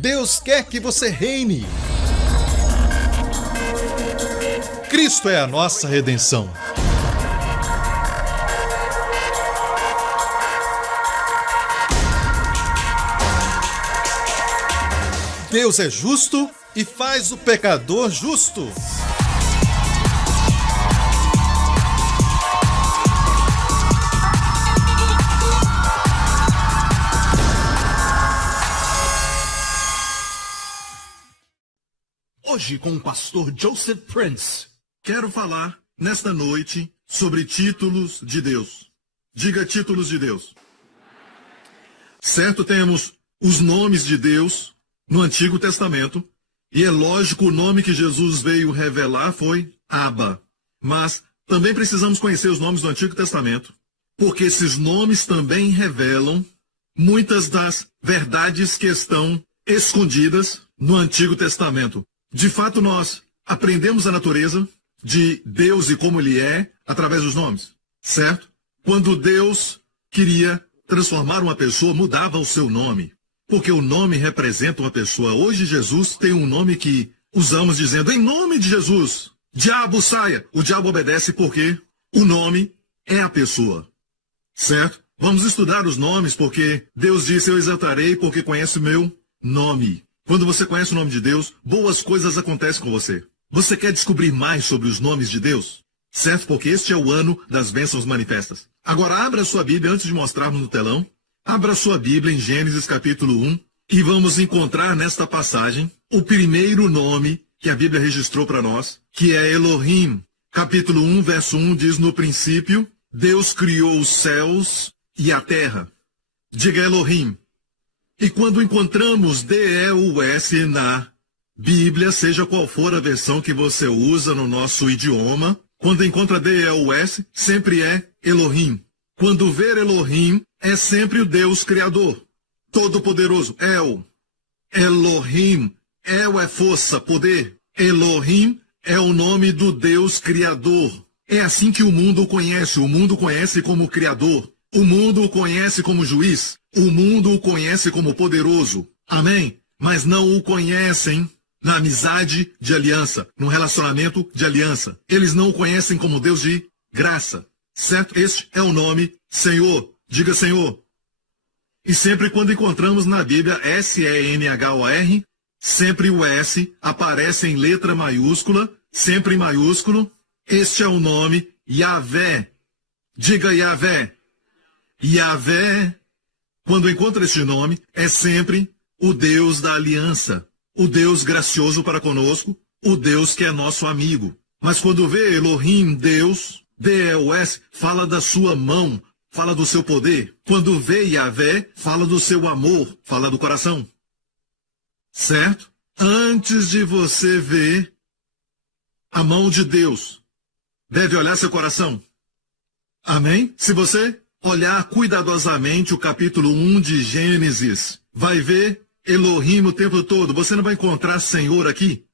Deus quer que você reine. Cristo é a nossa redenção. Deus é justo e faz o pecador justo. Hoje com o pastor Joseph Prince, quero falar nesta noite sobre títulos de Deus. Diga títulos de Deus. Certo, temos os nomes de Deus no Antigo Testamento, e é lógico o nome que Jesus veio revelar foi Abba. Mas também precisamos conhecer os nomes do Antigo Testamento, porque esses nomes também revelam muitas das verdades que estão escondidas no Antigo Testamento. De fato, nós aprendemos a natureza de Deus e como Ele é através dos nomes, certo? Quando Deus queria transformar uma pessoa, mudava o seu nome, porque o nome representa uma pessoa. Hoje Jesus tem um nome que usamos dizendo, em nome de Jesus, diabo saia. O diabo obedece porque o nome é a pessoa, certo? Vamos estudar os nomes porque Deus disse, eu exaltarei porque conhece o meu nome. Quando você conhece o nome de Deus, boas coisas acontecem com você. Você quer descobrir mais sobre os nomes de Deus? Certo? Porque este é o ano das bênçãos manifestas. Agora abra sua Bíblia antes de mostrarmos no telão. Abra sua Bíblia em Gênesis capítulo 1 e vamos encontrar nesta passagem o primeiro nome que a Bíblia registrou para nós, que é Elohim. Capítulo 1, verso 1 diz, no princípio, Deus criou os céus e a terra. Diga Elohim. E quando encontramos D-E-U-S na Bíblia, seja qual for a versão que você usa no nosso idioma, quando encontra D-E-U-S, sempre é Elohim. Quando ver Elohim, é sempre o Deus Criador, Todo-Poderoso, El. Elohim, El é força, poder. Elohim é o nome do Deus Criador. É assim que o mundo o conhece. O mundo o conhece como Criador. O mundo o conhece como juiz. O mundo o conhece como poderoso. Amém? Mas não o conhecem na amizade de aliança, no relacionamento de aliança. Eles não o conhecem como Deus de graça. Certo? Este é o nome Senhor. Diga Senhor. E sempre quando encontramos na Bíblia S-E-N-H-O-R, sempre o S aparece em letra maiúscula, sempre em maiúsculo. Este é o nome Yahvé. Diga Yahvé. Yahvé, quando encontra este nome, é sempre o Deus da aliança, o Deus gracioso para conosco, o Deus que é nosso amigo. Mas quando vê Elohim, Deus, D-E-U-S, fala da sua mão, fala do seu poder. Quando vê Yahvé, fala do seu amor, fala do coração. Certo? Antes de você ver a mão de Deus, deve olhar seu coração. Amém? Se você olhar cuidadosamente o capítulo 1 de Gênesis, vai ver Elohim o tempo todo. Você não vai encontrar Senhor aqui.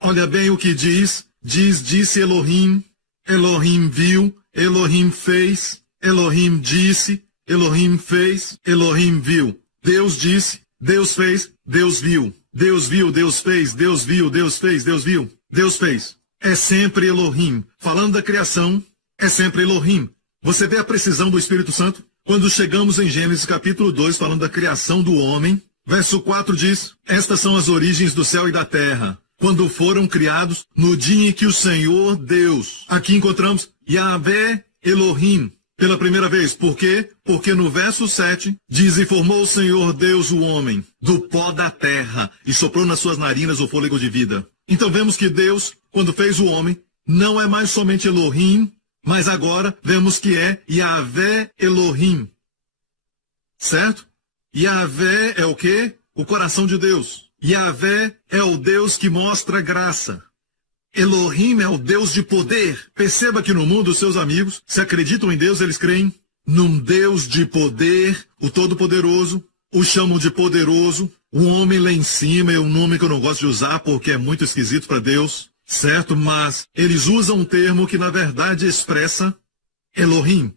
Olha bem o que diz. Disse Elohim. Elohim viu. Elohim fez. Elohim disse. Elohim fez. Elohim viu. Deus disse. Deus fez. Deus viu. Deus viu. Deus fez. Deus viu. Deus fez. Deus viu. Deus fez. É sempre Elohim. Falando da criação, é sempre Elohim. Você vê a precisão do Espírito Santo? Quando chegamos em Gênesis capítulo 2, falando da criação do homem, verso 4 diz, estas são as origens do céu e da terra, quando foram criados no dia em que o Senhor Deus. Aqui encontramos Yahvé Elohim, pela primeira vez. Por quê? Porque no verso 7 diz, e formou o Senhor Deus o homem do pó da terra e soprou nas suas narinas o fôlego de vida. Então vemos que Deus, quando fez o homem, não é mais somente Elohim, mas agora vemos que é Yahvé Elohim. Certo? Yahvé é o quê? O coração de Deus. Yahvé é o Deus que mostra graça. Elohim é o Deus de poder. Perceba que no mundo os seus amigos, se acreditam em Deus, eles creem num Deus de poder, o Todo-Poderoso, o chamam de poderoso. O homem lá em cima é um nome que eu não gosto de usar porque é muito esquisito para Deus. Certo? Mas eles usam um termo que na verdade expressa Elohim.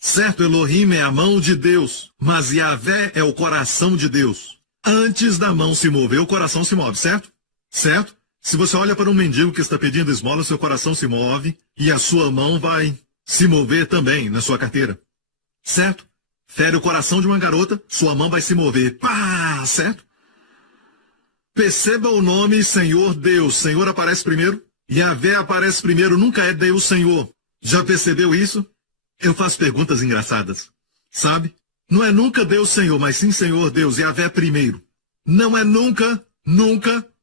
Certo? Elohim é a mão de Deus, mas Yahvé é o coração de Deus. Antes da mão se mover, o coração se move, certo? Certo? Se você olha para um mendigo que está pedindo esmola, seu coração se move e a sua mão vai se mover também na sua carteira. Certo? Fere o coração de uma garota, sua mão vai se mover. Pá! Certo? Perceba o nome Senhor Deus. Senhor aparece primeiro. Yahvé aparece primeiro, nunca é Deus Senhor. Já percebeu isso? Eu faço perguntas engraçadas. Sabe? Não é nunca Deus Senhor, mas sim Senhor Deus. Yahvé primeiro. Não é nunca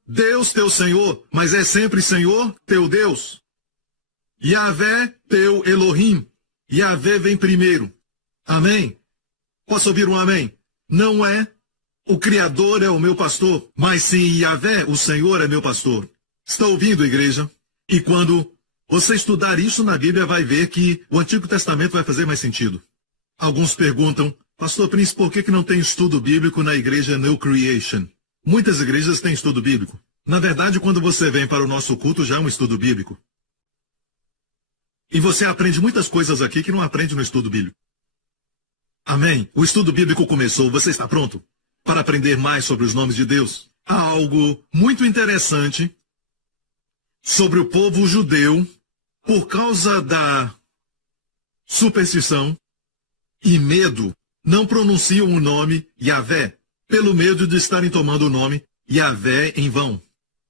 Deus teu Senhor, mas é sempre Senhor teu Deus. Yahvé teu Elohim. Yahvé vem primeiro. Amém? Posso ouvir um amém? Não é o Criador é o meu pastor, mas sim Yahvé, o Senhor é meu pastor. Está ouvindo, igreja? E quando você estudar isso na Bíblia, vai ver que o Antigo Testamento vai fazer mais sentido. Alguns perguntam, Pastor Prince, por que não tem estudo bíblico na igreja New Creation? Muitas igrejas têm estudo bíblico. Na verdade, quando você vem para o nosso culto, já é um estudo bíblico. E você aprende muitas coisas aqui que não aprende no estudo bíblico. Amém? O estudo bíblico começou. Você está pronto para aprender mais sobre os nomes de Deus? Há algo muito interessante sobre o povo judeu por causa da superstição e medo. Não pronunciam o nome Yahvé, pelo medo de estarem tomando o nome Yahvé em vão.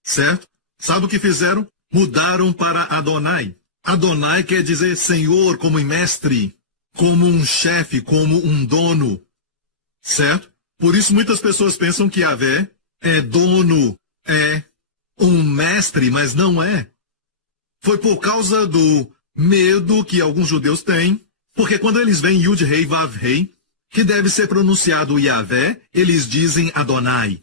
Certo? Sabe o que fizeram? Mudaram para Adonai. Adonai quer dizer Senhor, como em mestre, como um chefe, como um dono. Certo? Por isso muitas pessoas pensam que Yahvé é dono, é um mestre, mas não é. Foi por causa do medo que alguns judeus têm, porque quando eles veem Yud Rei Vav Rei, que deve ser pronunciado Yahvé, eles dizem Adonai.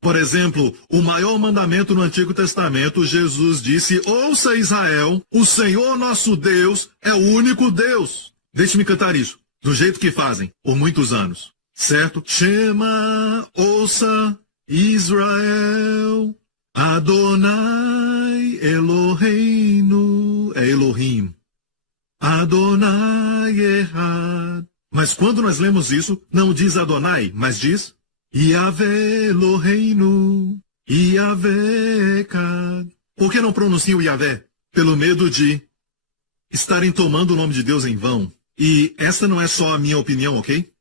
Por exemplo, o maior mandamento no Antigo Testamento, Jesus disse, ouça Israel, o Senhor nosso Deus é o único Deus. Deixe-me cantar isso, do jeito que fazem, por muitos anos. Certo? Shema, ouça, Israel, Adonai, Eloheinu, é Elohim. Adonai Echad. Mas quando nós lemos isso, não diz Adonai, mas diz Yahvé Eloheinu, Yahvé Echad. Por que não pronunciam Yahvé? Pelo medo de estarem tomando o nome de Deus em vão. E essa não é só a minha opinião, ok?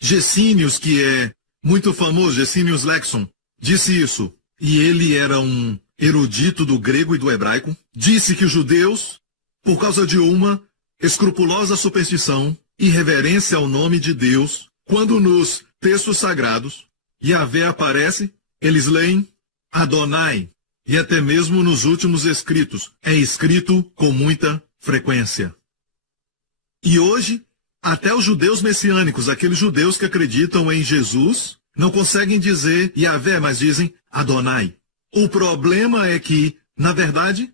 Gessínios, que é muito famoso, Gessínios Lexon, disse isso. E ele era um erudito do grego e do hebraico. Disse que os judeus, por causa de uma escrupulosa superstição e reverência ao nome de Deus, quando nos textos sagrados Yahvé aparece, eles leem Adonai. E até mesmo nos últimos escritos, é escrito com muita frequência. E hoje, até os judeus messiânicos, aqueles judeus que acreditam em Jesus, não conseguem dizer Yahvé, mas dizem Adonai. O problema é que, na verdade,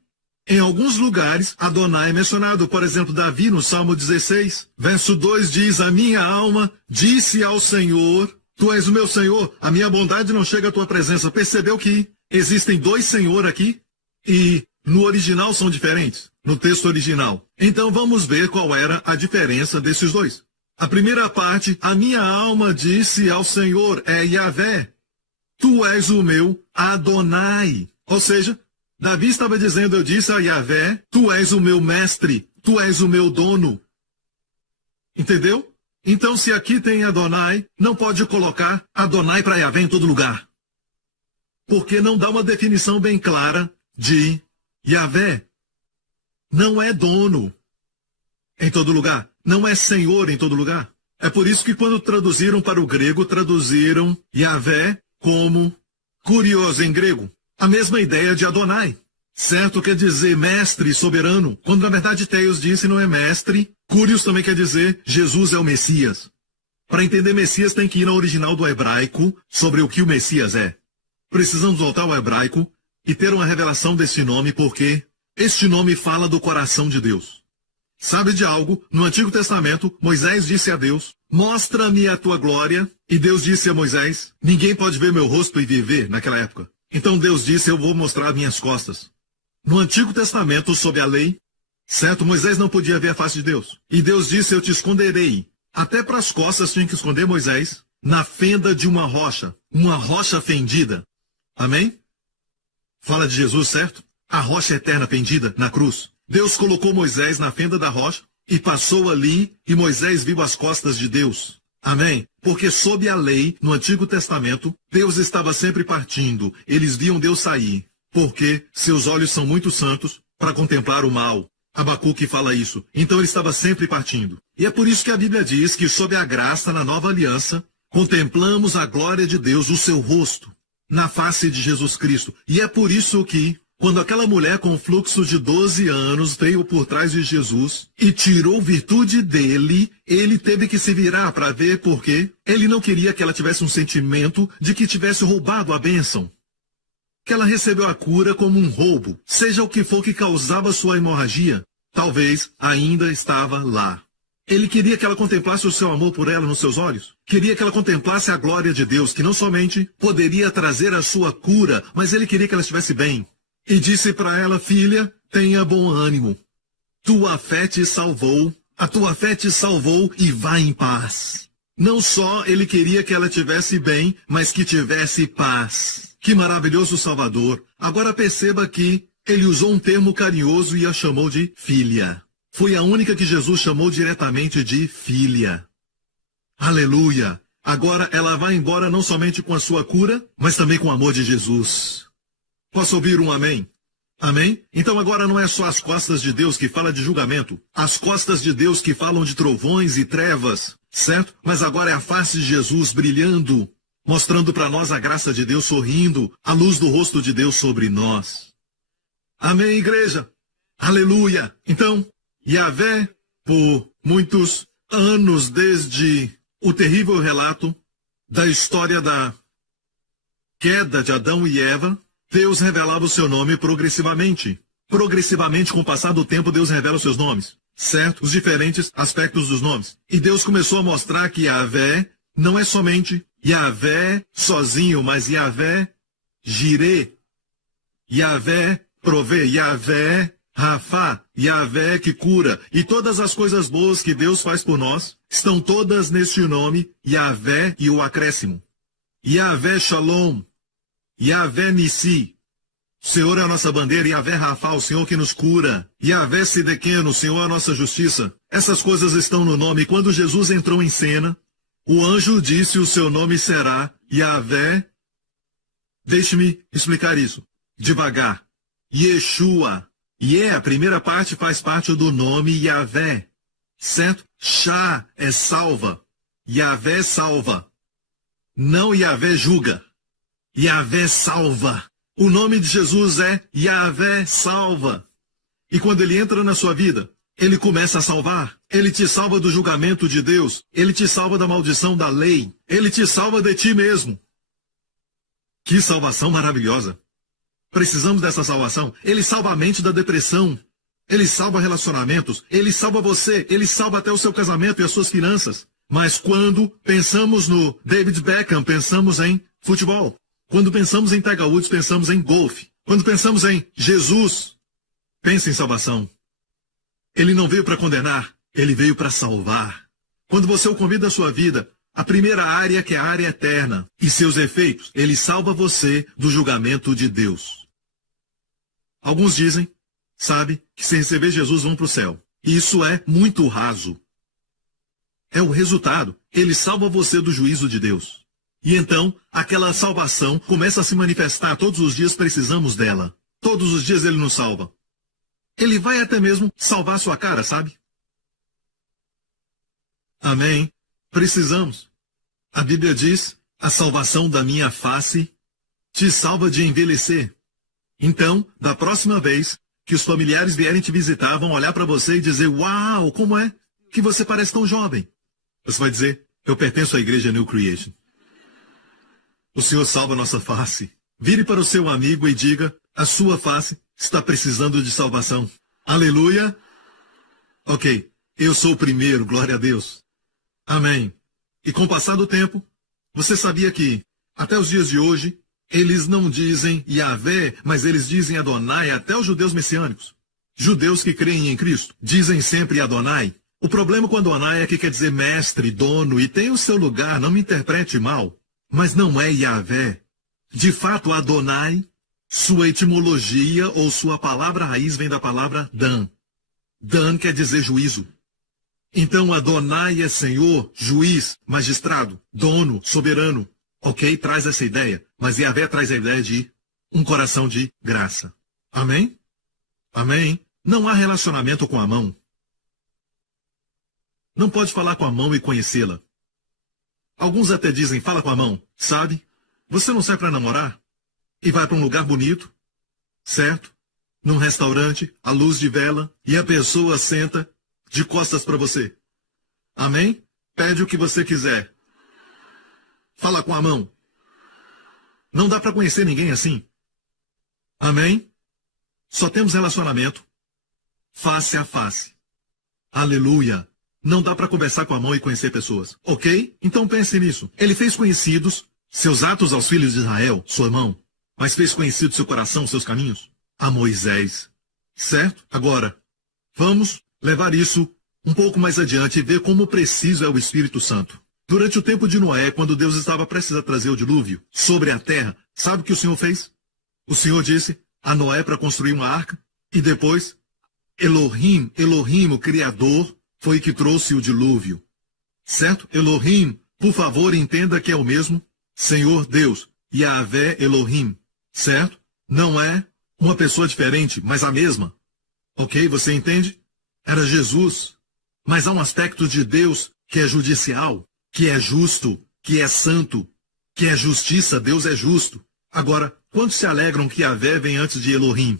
em alguns lugares, Adonai é mencionado. Por exemplo, Davi, no Salmo 16, verso 2 diz, a minha alma disse ao Senhor, tu és o meu Senhor, a minha bondade não chega à tua presença. Percebeu que existem dois Senhor aqui? E no original são diferentes, no texto original. Então vamos ver qual era a diferença desses dois. A primeira parte, a minha alma disse ao Senhor, é Yahvé, tu és o meu Adonai. Ou seja, Davi estava dizendo, eu disse a Yahvé, tu és o meu mestre, tu és o meu dono. Entendeu? Então se aqui tem Adonai, não pode colocar Adonai para Yahvé em todo lugar. Porque não dá uma definição bem clara de Yahvé. Não é dono em todo lugar. Não é senhor em todo lugar. É por isso que quando traduziram para o grego, traduziram Yahvé como curioso em grego. A mesma ideia de Adonai. Certo quer dizer mestre, soberano, quando na verdade Teos disse não é mestre. Curios também quer dizer Jesus é o Messias. Para entender Messias tem que ir ao original do hebraico sobre o que o Messias é. Precisamos voltar ao hebraico e ter uma revelação desse nome, porque este nome fala do coração de Deus. Sabe de algo? No Antigo Testamento, Moisés disse a Deus, mostra-me a tua glória. E Deus disse a Moisés, ninguém pode ver meu rosto e viver naquela época. Então Deus disse, eu vou mostrar minhas costas. No Antigo Testamento, sob a lei, certo, Moisés não podia ver a face de Deus. E Deus disse, eu te esconderei. Até para as costas tinha que esconder Moisés. na fenda de uma rocha fendida. Amém? Fala de Jesus, certo? A rocha eterna pendida na cruz. Deus colocou Moisés na fenda da rocha e passou ali, e Moisés viu as costas de Deus. Amém? Porque sob a lei, no Antigo Testamento, Deus estava sempre partindo. Eles viam Deus sair, porque seus olhos são muito santos para contemplar o mal. Abacuque fala isso. Então ele estava sempre partindo. E é por isso que a Bíblia diz que sob a graça, na nova aliança, contemplamos a glória de Deus, o seu rosto, na face de Jesus Cristo. E é por isso que, quando aquela mulher com fluxo de 12 anos veio por trás de Jesus e tirou virtude dele, ele teve que se virar para ver por quê. Ele não queria que ela tivesse um sentimento de que tivesse roubado a bênção. Que ela recebeu a cura como um roubo. Seja o que for que causava sua hemorragia, talvez ainda estava lá. Ele queria que ela contemplasse o seu amor por ela nos seus olhos. Queria que ela contemplasse a glória de Deus, que não somente poderia trazer a sua cura, mas ele queria que ela estivesse bem. E disse para ela: filha, tenha bom ânimo. Tua fé te salvou, a tua fé te salvou e vá em paz. Não só ele queria que ela tivesse bem, mas que tivesse paz. Que maravilhoso Salvador. Agora perceba que ele usou um termo carinhoso e a chamou de filha. Foi a única que Jesus chamou diretamente de filha. Aleluia! Agora ela vai embora não somente com a sua cura, mas também com o amor de Jesus. Posso ouvir um amém? Amém? Então agora não é só as costas de Deus que fala de julgamento, as costas de Deus que falam de trovões e trevas, certo? Mas agora é a face de Jesus brilhando, mostrando para nós a graça de Deus sorrindo, a luz do rosto de Deus sobre nós. Amém, igreja? Aleluia! Então, Yahvé, por muitos anos, desde o terrível relato da história da queda de Adão e Eva, Deus revelava o seu nome progressivamente. Progressivamente, com o passar do tempo, Deus revela os seus nomes, certo? Os diferentes aspectos dos nomes. E Deus começou a mostrar que Yahvé não é somente Yahvé sozinho, mas Yahvé Jireh. Yahvé provê, Yahvé Rafá, Yahvé que cura. E todas as coisas boas que Deus faz por nós estão todas neste nome, Yahvé e o acréscimo. Yahvé Shalom, Yahvé Nissi. O Senhor é a nossa bandeira, Yahvé Rafá, o Senhor que nos cura. Yahvé Sidequeno, o Senhor é a nossa justiça. Essas coisas estão no nome. Quando Jesus entrou em cena, o anjo disse: o seu nome será Yahvé. Deixe-me explicar isso devagar. Yeshua. A primeira parte faz parte do nome Yahvé, certo? Shá é salva. Yahvé salva. Não Yahvé julga. Yahvé salva. O nome de Jesus é Yahvé salva. E quando ele entra na sua vida, ele começa a salvar. Ele te salva do julgamento de Deus. Ele te salva da maldição da lei. Ele te salva de ti mesmo. Que salvação maravilhosa. Precisamos dessa salvação. Ele salva a mente da depressão. Ele salva relacionamentos. Ele salva você. Ele salva até o seu casamento e as suas finanças. Mas quando pensamos no David Beckham, pensamos em futebol. Quando pensamos em Tiger Woods, pensamos em golfe. Quando pensamos em Jesus, pense em salvação. Ele não veio para condenar, ele veio para salvar. Quando você o convida à sua vida, a primeira área que é a área eterna e seus efeitos, ele salva você do julgamento de Deus. Alguns dizem, sabe, que se receber Jesus vão para o céu. E isso é muito raso. É o resultado. Ele salva você do juízo de Deus. E então, aquela salvação começa a se manifestar. Todos os dias precisamos dela. Todos os dias ele nos salva. Ele vai até mesmo salvar sua cara, sabe? Amém. Precisamos. A Bíblia diz: a salvação da minha face te salva de envelhecer. Então, da próxima vez que os familiares vierem te visitar, vão olhar para você e dizer: uau, como é que você parece tão jovem? Você vai dizer: eu pertenço à igreja New Creation. O Senhor salva a nossa face. Vire para o seu amigo e diga: a sua face está precisando de salvação. Aleluia. Ok, eu sou o primeiro, glória a Deus. Amém. E com o passar do tempo, você sabia que, até os dias de hoje, eles não dizem Yahvé, mas eles dizem Adonai, até os judeus messiânicos. Judeus que creem em Cristo dizem sempre Adonai. O problema com Adonai é que quer dizer mestre, dono, e tem o seu lugar, não me interprete mal, mas não é Yahvé. De fato, Adonai, sua etimologia ou sua palavra raiz vem da palavra Dan. Dan quer dizer juízo. Então Adonai é Senhor, juiz, magistrado, dono, soberano. Ok, traz essa ideia, mas Yahvé traz a ideia de um coração de graça. Amém? Amém? Não há relacionamento com a mão. Não pode falar com a mão e conhecê-la. Alguns até dizem, fala com a mão, sabe? Você não sai para namorar? E vai para um lugar bonito, certo? Num restaurante, à luz de vela, e a pessoa senta de costas para você. Amém? Pede o que você quiser. Fala com a mão. Não dá para conhecer ninguém assim. Amém? Só temos relacionamento face a face. Aleluia. Não dá para conversar com a mão e conhecer pessoas. Ok? Então pense nisso. Ele fez conhecidos seus atos aos filhos de Israel, sua mão, mas fez conhecido seu coração, seus caminhos, a Moisés. Certo? Agora, vamos levar isso um pouco mais adiante e ver como preciso é o Espírito Santo. Durante o tempo de Noé, quando Deus estava prestes a trazer o dilúvio sobre a terra, sabe o que o Senhor fez? O Senhor disse a Noé para construir uma arca, e depois, Elohim, o Criador, foi que trouxe o dilúvio. Certo? Elohim, por favor, entenda que é o mesmo Senhor Deus, Yahvé Elohim. Certo? Não é uma pessoa diferente, mas a mesma. Ok? Você entende? Era Jesus. Mas há um aspecto de Deus que é judicial, que é justo, que é santo, que é justiça. Deus é justo. Agora, quantos se alegram que Yahvé vem antes de Elohim?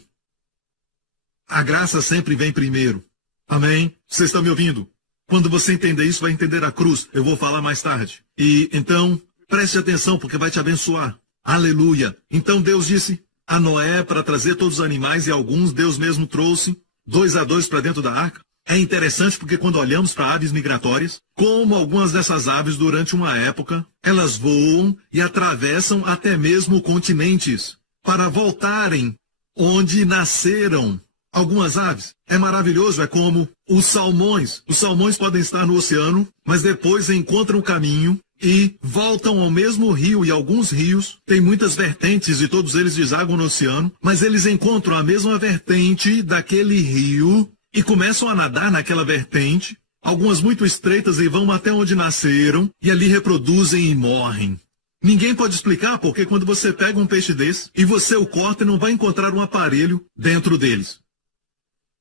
A graça sempre vem primeiro. Amém? Vocês estão me ouvindo? Quando você entender isso, vai entender a cruz. Eu vou falar mais tarde. E então, preste atenção, porque vai te abençoar. Aleluia. Então Deus disse a Noé para trazer todos os animais, e alguns Deus mesmo trouxe 2 a 2 para dentro da arca. É interessante porque quando olhamos para aves migratórias, como algumas dessas aves durante uma época, elas voam e atravessam até mesmo continentes para voltarem onde nasceram. Algumas aves. É maravilhoso, é como os salmões. Os salmões podem estar no oceano, mas depois encontram o caminho e voltam ao mesmo rio. E alguns rios têm muitas vertentes e todos eles desaguam no oceano, mas eles encontram a mesma vertente daquele rio e começam a nadar naquela vertente, algumas muito estreitas, e vão até onde nasceram e ali reproduzem e morrem. Ninguém pode explicar porque quando você pega um peixe desse e você o corta, não vai encontrar um aparelho dentro deles.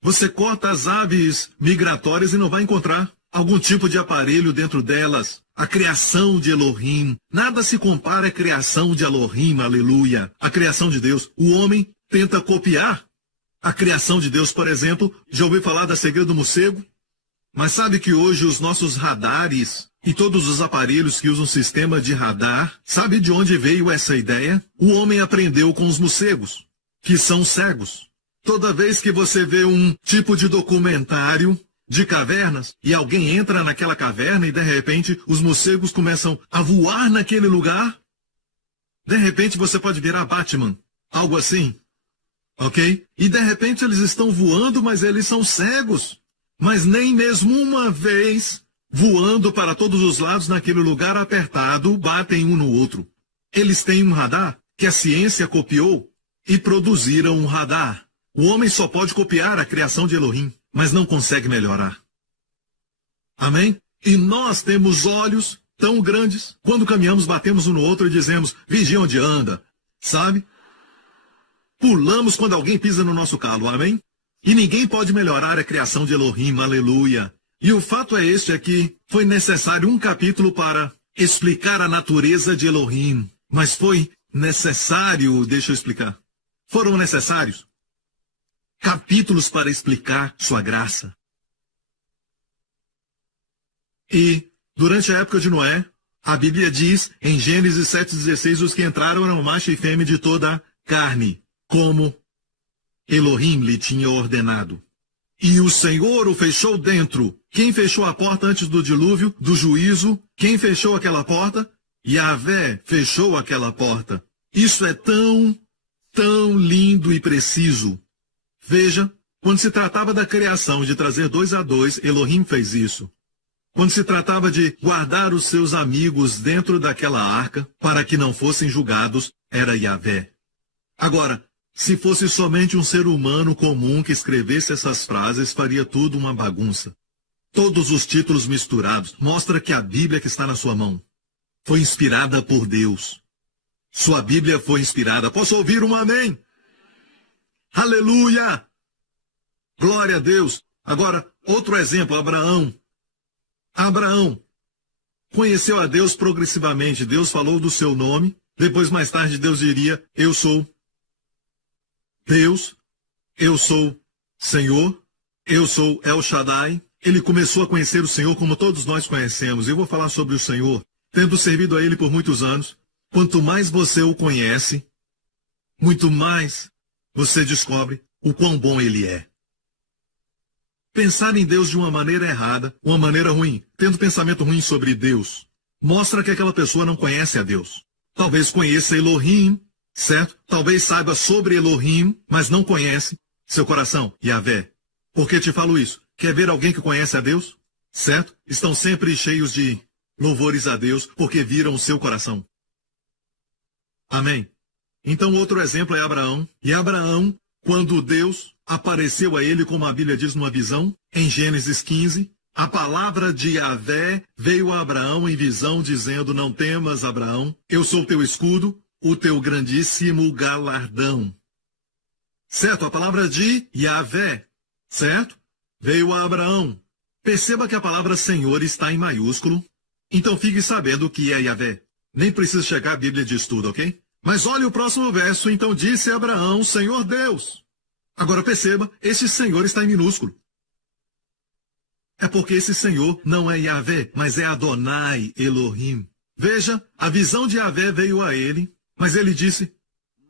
Você corta as aves migratórias e não vai encontrar algum tipo de aparelho dentro delas. A criação de Elohim. Nada se compara à criação de Elohim, aleluia. A criação de Deus. O homem tenta copiar a criação de Deus. Por exemplo, já ouviu falar da cegueira do morcego? Mas sabe que hoje os nossos radares e todos os aparelhos que usam sistema de radar, sabe de onde veio essa ideia? O homem aprendeu com os morcegos, que são cegos. Toda vez que você vê um tipo de documentário de cavernas e alguém entra naquela caverna e de repente os morcegos começam a voar naquele lugar, de repente você pode virar Batman, algo assim, ok? E de repente eles estão voando, mas eles são cegos, mas nem mesmo uma vez voando para todos os lados naquele lugar apertado, batem um no outro. Eles têm um radar que a ciência copiou e produziram um radar. O homem só pode copiar a criação de Elohim, mas não consegue melhorar. Amém? E nós temos olhos tão grandes, quando caminhamos, batemos um no outro e dizemos, vigia onde anda, sabe? Pulamos quando alguém pisa no nosso calo, amém? E ninguém pode melhorar a criação de Elohim, aleluia. E o fato é este aqui, foi necessário um capítulo para explicar a natureza de Elohim, mas foi necessário, deixa eu explicar, foram necessários capítulos para explicar sua graça. E, durante a época de Noé, a Bíblia diz, em Gênesis 7,16, os que entraram eram macho e fêmea de toda a carne, como Elohim lhe tinha ordenado. E o Senhor o fechou dentro. Quem fechou a porta antes do dilúvio, do juízo? Quem fechou aquela porta? Yahvé fechou aquela porta. Isso é tão lindo e preciso. Veja, Quando se tratava da criação, de trazer 2 a 2, Elohim fez isso. Quando se tratava de guardar os seus amigos dentro daquela arca para que não fossem julgados, era Yahvé. Agora, se fosse somente um ser humano comum que escrevesse essas frases, faria tudo uma bagunça. Todos os títulos misturados mostra que a Bíblia que está na sua mão foi inspirada por Deus. Sua Bíblia foi inspirada. Posso ouvir um amém? Aleluia! Glória a Deus. Agora, outro exemplo, Abraão. Abraão conheceu a Deus progressivamente. Deus falou do seu nome. Depois, mais tarde, Deus diria, eu sou Deus, eu sou Senhor, eu sou El Shaddai. Ele começou a conhecer o Senhor como todos nós conhecemos. Eu vou falar sobre o Senhor, tendo servido a Ele por muitos anos. Quanto mais você o conhece, muito mais você descobre o quão bom Ele é. Pensar em Deus de uma maneira errada, uma maneira ruim, tendo pensamento ruim sobre Deus, mostra que aquela pessoa não conhece a Deus. Talvez conheça Elohim, certo? Talvez saiba sobre Elohim, mas não conhece seu coração, Yahvé. Por que te falo isso? Quer ver alguém que conhece a Deus? Certo? Estão sempre cheios de louvores a Deus, porque viram o seu coração. Amém? Então outro exemplo é Abraão. E Abraão, quando Deus apareceu a ele, como a Bíblia diz numa visão, em Gênesis 15, a palavra de Yahvé veio a Abraão em visão, dizendo, não temas, Abraão, eu sou teu escudo, o teu grandíssimo galardão. Certo? A palavra de Yahvé, certo? Veio a Abraão. Perceba que a palavra Senhor está em maiúsculo. Então fique sabendo o que é Yahvé. Nem precisa chegar a Bíblia de estudo, ok? Mas olhe o próximo verso. Então disse Abraão, Senhor Deus. Agora perceba, esse Senhor está em minúsculo. É porque esse Senhor não é Yahvé, mas é Adonai Elohim. Veja, a visão de Yahvé veio a ele, mas ele disse,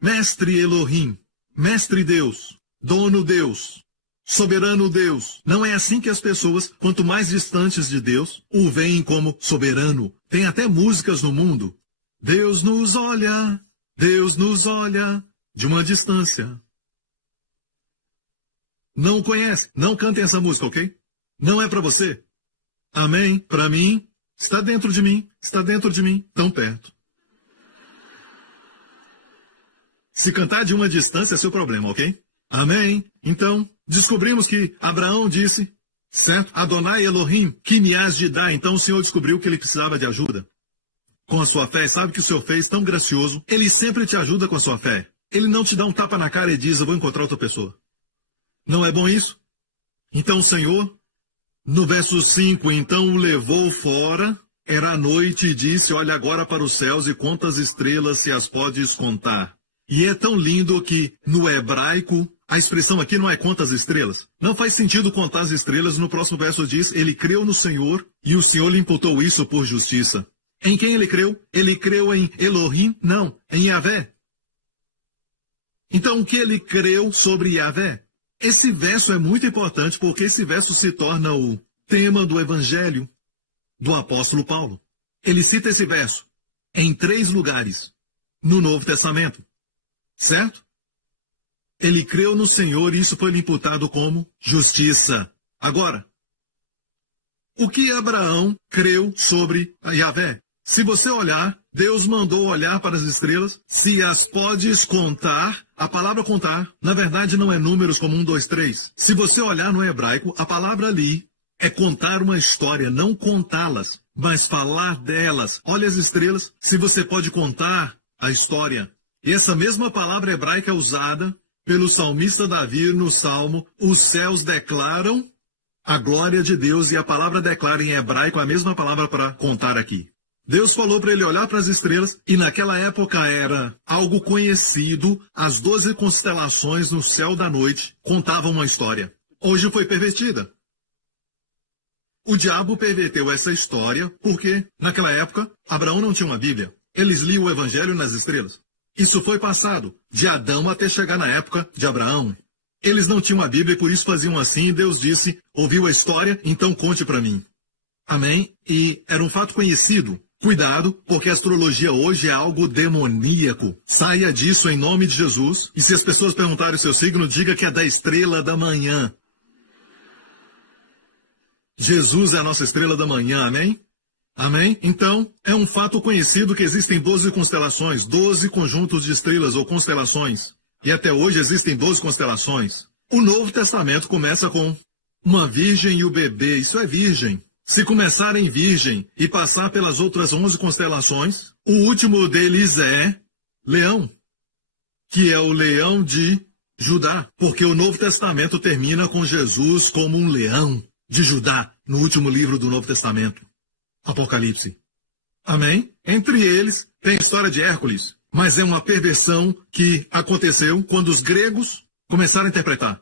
Mestre Elohim, Mestre Deus, Dono Deus, Soberano Deus. Não é assim que as pessoas, quanto mais distantes de Deus, o veem como soberano. Tem até músicas no mundo. Deus nos olha de uma distância. Não conhece, não cantem essa música, ok? Não é para você. Amém? Para mim, está dentro de mim, tão perto. Se cantar de uma distância é seu problema, ok? Amém? Então, descobrimos que Abraão disse, certo? Adonai Elohim, que me has de dar. Então o Senhor descobriu que ele precisava de ajuda. Com a sua fé, sabe que o Senhor fez tão gracioso? Ele sempre te ajuda com a sua fé. Ele não te dá um tapa na cara e diz, eu vou encontrar outra pessoa. Não é bom isso? Então o Senhor, no verso 5, então o levou fora, era a noite, e disse, olha agora para os céus e conta as estrelas, se as podes contar. E é tão lindo que, no hebraico, a expressão aqui não é conta as estrelas. Não faz sentido contar as estrelas. No próximo verso diz, ele creu no Senhor, e o Senhor lhe imputou isso por justiça. Em quem ele creu? Ele creu em Elohim? Não, em Yahvé. Então, o que ele creu sobre Yahvé? Esse verso é muito importante porque esse verso se torna o tema do Evangelho do apóstolo Paulo. Ele cita esse verso em 3 lugares no Novo Testamento, certo? Ele creu no Senhor e isso foi lhe imputado como justiça. Agora, o que Abraão creu sobre Yahvé? Se você olhar, Deus mandou olhar para as estrelas, se as podes contar. A palavra contar, na verdade, não é números como 1, 2, 3. Se você olhar no hebraico, a palavra ali é contar uma história, não contá-las, mas falar delas. Olha as estrelas, se você pode contar a história. E essa mesma palavra hebraica é usada pelo salmista Davi no Salmo, os céus declaram a glória de Deus, e a palavra declara em hebraico a mesma palavra para contar aqui. Deus falou para ele olhar para as estrelas, e naquela época era algo conhecido, as 12 constelações no céu da noite contavam uma história. Hoje foi pervertida. O diabo perverteu essa história porque, naquela época, Abraão não tinha uma Bíblia. Eles liam o Evangelho nas estrelas. Isso foi passado, de Adão até chegar na época de Abraão. Eles não tinham a Bíblia e por isso faziam assim, e Deus disse, ouviu a história, então conte para mim. Amém? E era um fato conhecido. Cuidado, porque a astrologia hoje é algo demoníaco. Saia disso em nome de Jesus. E se as pessoas perguntarem o seu signo, diga que é da estrela da manhã. Jesus é a nossa estrela da manhã, amém? Amém? Então, é um fato conhecido que existem 12 constelações, 12 conjuntos de estrelas ou constelações. E até hoje existem 12 constelações. O Novo Testamento começa com uma virgem e o bebê. Isso é virgem. Se começar em virgem e passar pelas outras 11 constelações, o último deles é Leão, que é o leão de Judá. Porque o Novo Testamento termina com Jesus como um leão de Judá, no último livro do Novo Testamento. Apocalipse. Amém? Entre eles tem a história de Hércules, mas é uma perversão que aconteceu quando os gregos começaram a interpretar.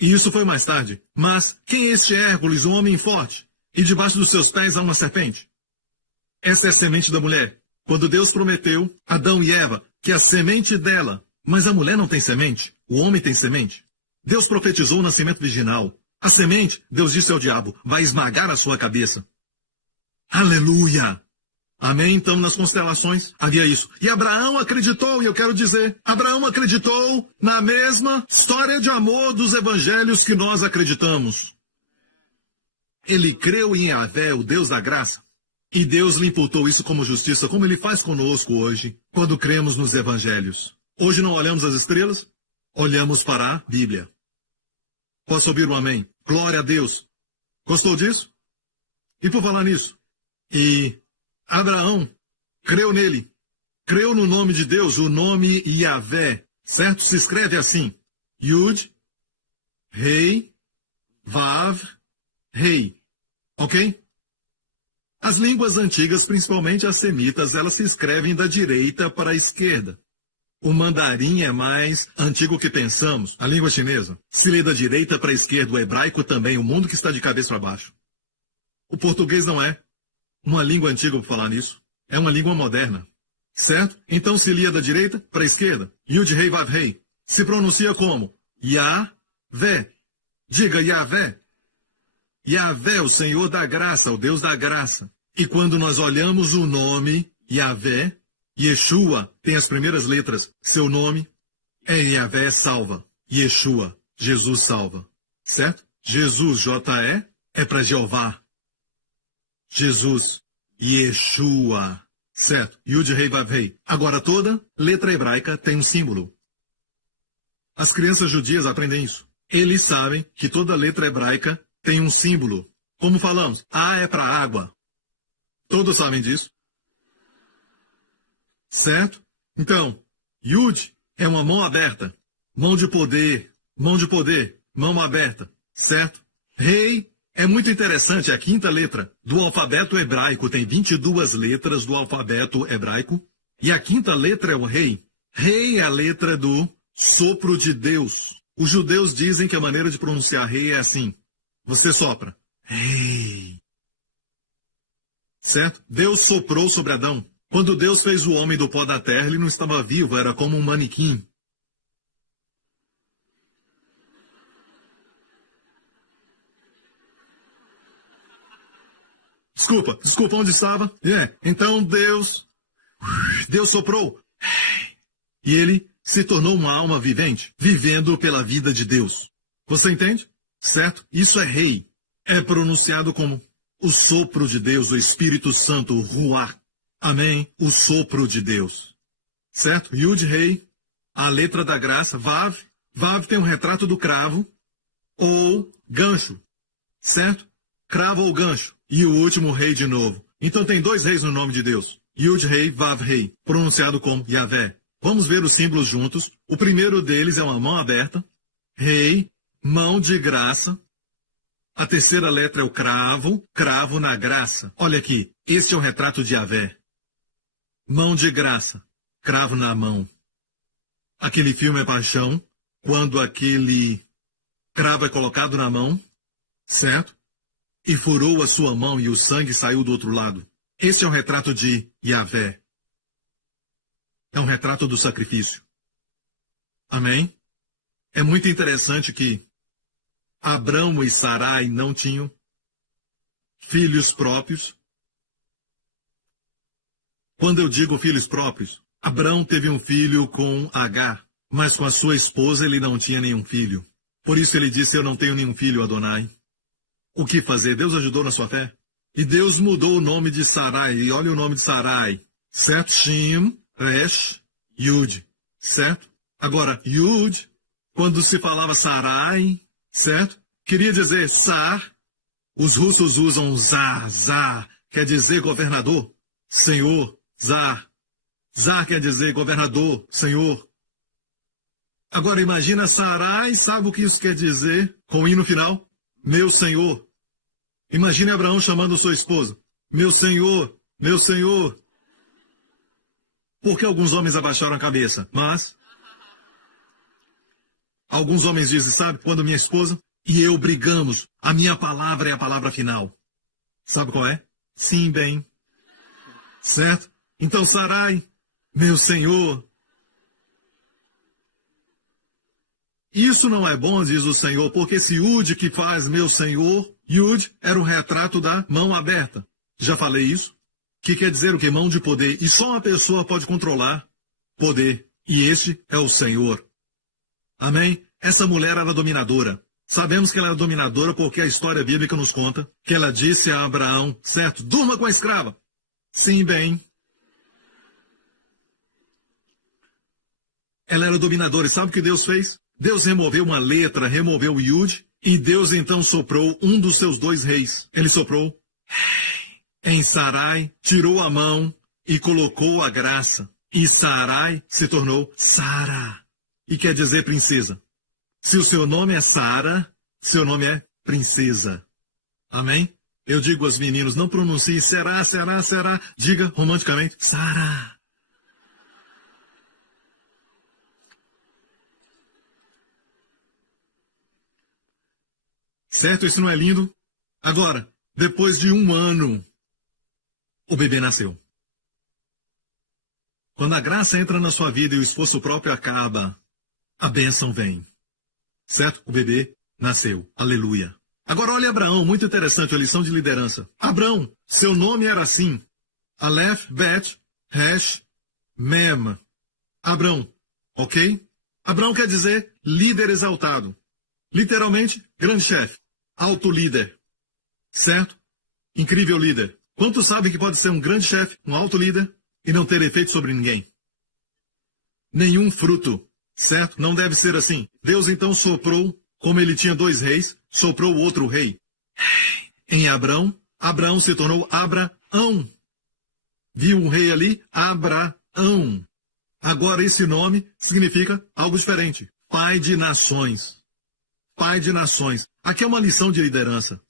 E isso foi mais tarde. Mas quem é este Hércules, um homem forte? E debaixo dos seus pés há uma serpente. Essa é a semente da mulher. Quando Deus prometeu a Adão e Eva que a semente dela, mas a mulher não tem semente, o homem tem semente. Deus profetizou o nascimento virginal. A semente, Deus disse ao diabo, vai esmagar a sua cabeça. Aleluia! Amém? Então, nas constelações, havia isso. E Abraão acreditou, e eu quero dizer, Abraão acreditou na mesma história de amor dos evangelhos que nós acreditamos. Ele creu em Yahvé, o Deus da graça, e Deus lhe imputou isso como justiça, como ele faz conosco hoje, quando cremos nos evangelhos. Hoje não olhamos as estrelas, olhamos para a Bíblia. Posso ouvir um amém? Glória a Deus. Gostou disso? E por falar nisso, e Abraão creu nele, creu no nome de Deus, o nome Yahvé, certo? Se escreve assim, Yud, Rei, Vav, Rei, ok? As línguas antigas, principalmente as semitas, elas se escrevem da direita para a esquerda. O mandarim é mais antigo que pensamos, a língua chinesa. Se lê da direita para a esquerda, o hebraico também, o mundo que está de cabeça para baixo. O português não é uma língua antiga por falar nisso. É uma língua moderna. Certo? Então se lia da direita para a esquerda. Yud, Rei, Vav, Rei. Se pronuncia como Yahvé. Diga Yahvé. Yahvé, o Senhor da graça, o Deus da graça. E quando nós olhamos o nome Yahvé, Yeshua tem as primeiras letras. Seu nome é Yahvé salva. Yeshua, Jesus salva. Certo? Jesus, J-E, é para Jeová. Jesus, Yeshua, certo? Yud, Rei, Vav, Rei. Agora toda letra hebraica tem um símbolo. As crianças judias aprendem isso. Eles sabem que toda letra hebraica tem um símbolo. Como falamos, A é para água. Todos sabem disso. Certo? Então, Yud é uma mão aberta. Mão de poder, mão aberta. Certo? Rei é muito interessante, a quinta letra do alfabeto hebraico tem 22 letras do alfabeto hebraico. E a quinta letra é o rei. Rei é a letra do sopro de Deus. Os judeus dizem que a maneira de pronunciar rei é assim. Você sopra. Rei. Certo? Deus soprou sobre Adão. Quando Deus fez o homem do pó da terra, ele não estava vivo, era como um manequim. Desculpa, onde estava? Então Deus soprou. E ele se tornou uma alma vivente, vivendo pela vida de Deus. Você entende? Certo? Isso é rei. É pronunciado como o sopro de Deus, o Espírito Santo, o Ruach. Amém? O sopro de Deus. Certo? Yud, Rei, a letra da graça, Vav. Vav tem um retrato do cravo ou gancho. Certo? Cravo ou gancho. E o último rei de novo. Então tem dois reis no nome de Deus. Yud, Rei, Vav, Rei. Pronunciado como Yahvé. Vamos ver os símbolos juntos. O primeiro deles é uma mão aberta. Rei, mão de graça. A terceira letra é o cravo. Cravo na graça. Olha aqui. Este é o retrato de Yahvé. Mão de graça. Cravo na mão. Aquele filme é Paixão. Quando aquele cravo é colocado na mão. Certo? E furou a sua mão e o sangue saiu do outro lado. Esse é um retrato de Yahvé. É um retrato do sacrifício. Amém? É muito interessante que Abrão e Sarai não tinham filhos próprios. Quando eu digo filhos próprios, Abrão teve um filho com Agar, mas com a sua esposa ele não tinha nenhum filho. Por isso ele disse, eu não tenho nenhum filho, Adonai. O que fazer? Deus ajudou na sua fé? E Deus mudou o nome de Sarai. E olha o nome de Sarai. Certo? Shem, Resh, Yud. Certo? Agora, Yud, quando se falava Sarai, certo? Queria dizer Sar. Os russos usam Zar, quer dizer governador, senhor, Zar. Zar quer dizer governador, senhor. Agora imagina Sarai, sabe o que isso quer dizer com o i no final? Meu senhor. Imagine Abraão chamando sua esposa. Meu senhor, meu senhor. Porque alguns homens abaixaram a cabeça, mas alguns homens dizem, sabe, quando minha esposa e eu brigamos, a minha palavra é a palavra final. Sabe qual é? Sim, bem. Certo? Então Sarai, meu senhor. Isso não é bom, diz o Senhor, porque esse Yud que faz meu senhor, Yud era o retrato da mão aberta. Já falei isso? Que quer dizer o que? Mão de poder. E só uma pessoa pode controlar poder. E este é o Senhor. Amém? Essa mulher era dominadora. Sabemos que ela era dominadora porque a história bíblica nos conta que ela disse a Abraão, certo? Durma com a escrava. Sim, bem. Ela era dominadora. E sabe o que Deus fez? Deus removeu uma letra, removeu o Yud, e Deus então soprou um dos seus dois reis. Ele soprou em Sarai, tirou a mão e colocou a graça. E Sarai se tornou Sara, e quer dizer princesa. Se o seu nome é Sara, seu nome é princesa. Amém? Eu digo aos meninos, não pronuncie será, será, será. Diga romanticamente, Sara. Certo? Isso não é lindo? Agora, depois de 1 ano, o bebê nasceu. Quando a graça entra na sua vida e o esforço próprio acaba, a bênção vem. Certo? O bebê nasceu. Aleluia. Agora olha Abraão, muito interessante a lição de liderança. Abraão, seu nome era assim. Aleph, Bet, Resh, Mem. Abraão, ok? Abraão quer dizer líder exaltado. Literalmente, grande chefe. Alto líder. Certo? Incrível líder. Quantos sabem que pode ser um grande chefe, um alto líder, e não ter efeito sobre ninguém? Nenhum fruto. Certo? Não deve ser assim. Deus então soprou, como ele tinha 2 reis, soprou outro rei. Em Abraão, Abraão se tornou Abraão. Viu um rei ali? Abraão. Agora esse nome significa algo diferente. Pai de nações. Pai de nações. Aqui é uma lição de liderança.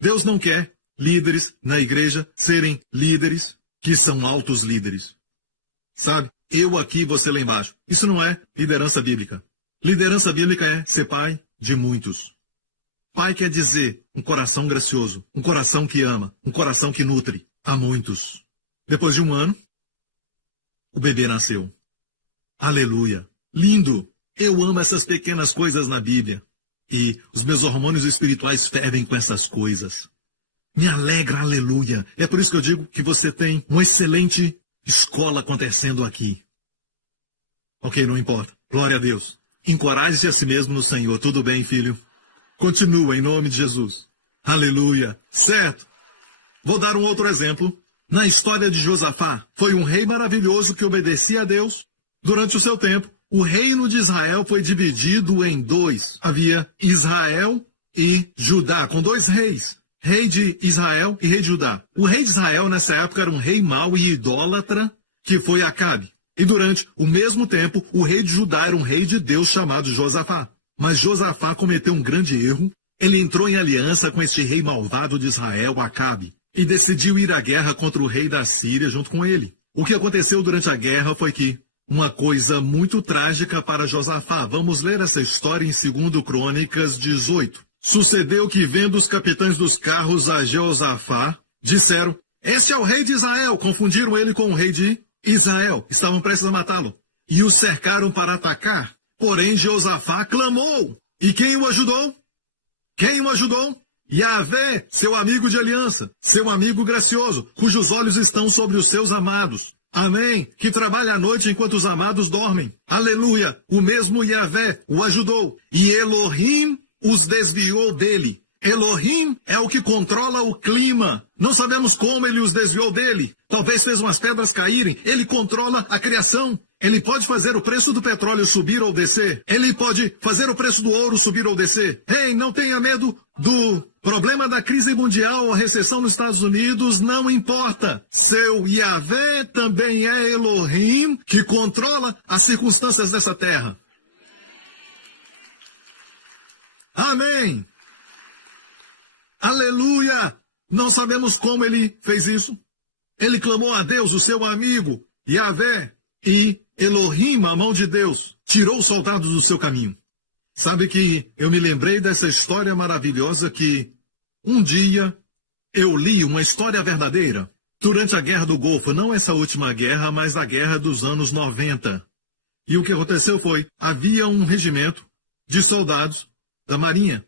Deus não quer líderes na igreja serem líderes que são altos líderes. Sabe? Eu aqui, você lá embaixo. Isso não é liderança bíblica. Liderança bíblica é ser pai de muitos. Pai quer dizer um coração gracioso, um coração que ama, um coração que nutre a muitos. Depois de 1 ano, o bebê nasceu. Aleluia. Lindo. Eu amo essas pequenas coisas na Bíblia. E os meus hormônios espirituais fervem com essas coisas. Me alegra, aleluia. É por isso que eu digo que você tem uma excelente escola acontecendo aqui. Ok, não importa. Glória a Deus. Encoraje-se a si mesmo no Senhor. Tudo bem, filho? Continua em nome de Jesus. Aleluia. Certo. Vou dar um outro exemplo. Na história de Josafá, foi um rei maravilhoso que obedecia a Deus. Durante o seu tempo, o reino de Israel foi dividido em 2. Havia Israel e Judá, com 2 reis. Rei de Israel e rei de Judá. O rei de Israel, nessa época, era um rei mau e idólatra, que foi Acabe. E durante o mesmo tempo, o rei de Judá era um rei de Deus chamado Josafá. Mas Josafá cometeu um grande erro. Ele entrou em aliança com este rei malvado de Israel, Acabe, e decidiu ir à guerra contra o rei da Síria junto com ele. O que aconteceu durante a guerra foi que uma coisa muito trágica para Josafá. Vamos ler essa história em 2 Crônicas 18. Sucedeu que, vendo os capitães dos carros a Josafá, disseram, este é o rei de Israel. Confundiram ele com o rei de Israel. Estavam prestes a matá-lo. E o cercaram para atacar. Porém, Josafá clamou. E quem o ajudou? Quem o ajudou? Yahvé, seu amigo de aliança, seu amigo gracioso, cujos olhos estão sobre os seus amados. Amém. Que trabalha à noite enquanto os amados dormem. Aleluia. O mesmo Yahvé o ajudou. E Elohim os desviou dele. Elohim é o que controla o clima. Não sabemos como ele os desviou dele. Talvez fez umas pedras caírem. Ele controla a criação. Ele pode fazer o preço do petróleo subir ou descer. Ele pode fazer o preço do ouro subir ou descer. Ei, não tenha medo do problema da crise mundial ou a recessão nos Estados Unidos. Não importa. Seu Yahvé também é Elohim, que controla as circunstâncias dessa terra. Amém. Aleluia! Não sabemos como ele fez isso. Ele clamou a Deus, o seu amigo, Yahvé, e Elohim, a mão de Deus, tirou os soldados do seu caminho. Sabe que eu me lembrei dessa história maravilhosa que um dia eu li, uma história verdadeira, durante a Guerra do Golfo, não essa última guerra, mas a guerra dos anos 90. E o que aconteceu foi, havia um regimento de soldados da Marinha.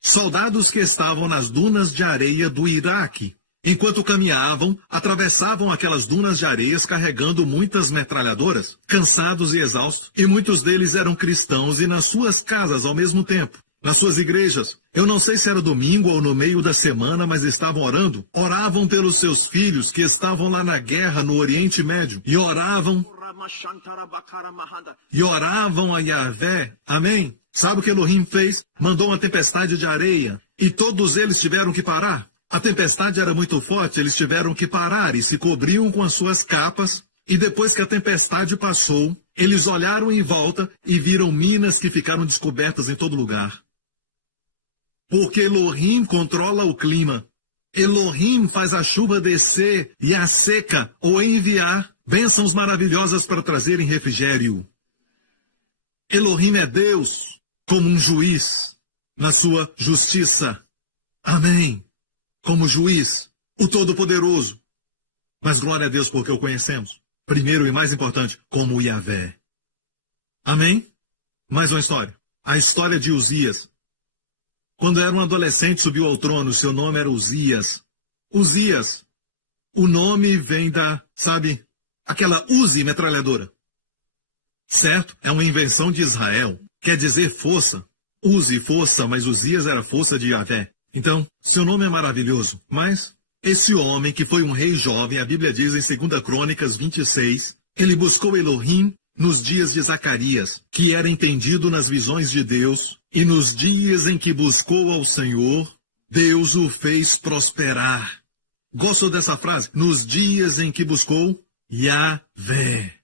Soldados que estavam nas dunas de areia do Iraque. Enquanto caminhavam, atravessavam aquelas dunas de areias carregando muitas metralhadoras, cansados e exaustos. E muitos deles eram cristãos e nas suas casas ao mesmo tempo, nas suas igrejas. Eu não sei se era domingo ou no meio da semana, mas estavam orando. Oravam pelos seus filhos que estavam lá na guerra no Oriente Médio. E oravam a Yahvé. Amém? Sabe o que Elohim fez? Mandou uma tempestade de areia. E todos eles tiveram que parar. A tempestade era muito forte, eles tiveram que parar e se cobriam com as suas capas. E depois que a tempestade passou, eles olharam em volta e viram minas que ficaram descobertas em todo lugar. Porque Elohim controla o clima. Elohim faz a chuva descer e a seca ou enviar bênçãos maravilhosas para trazerem refrigério. Elohim é Deus como um juiz na sua justiça. Amém. Como juiz, o Todo-Poderoso. Mas glória a Deus porque o conhecemos. Primeiro e mais importante, como Yahvé. Amém? Mais uma história. A história de Uzias. Quando era um adolescente, subiu ao trono. Seu nome era Uzias. Uzias. O nome vem da, sabe, aquela Uzi metralhadora. Certo? É uma invenção de Israel. Quer dizer força. Uzi, força, mas Uzias era força de Yahvé. Então, seu nome é maravilhoso, mas esse homem que foi um rei jovem, a Bíblia diz em 2 Crônicas 26, ele buscou Elohim nos dias de Zacarias, que era entendido nas visões de Deus, e nos dias em que buscou ao Senhor, Deus o fez prosperar. Gosto dessa frase, nos dias em que buscou Yahvé.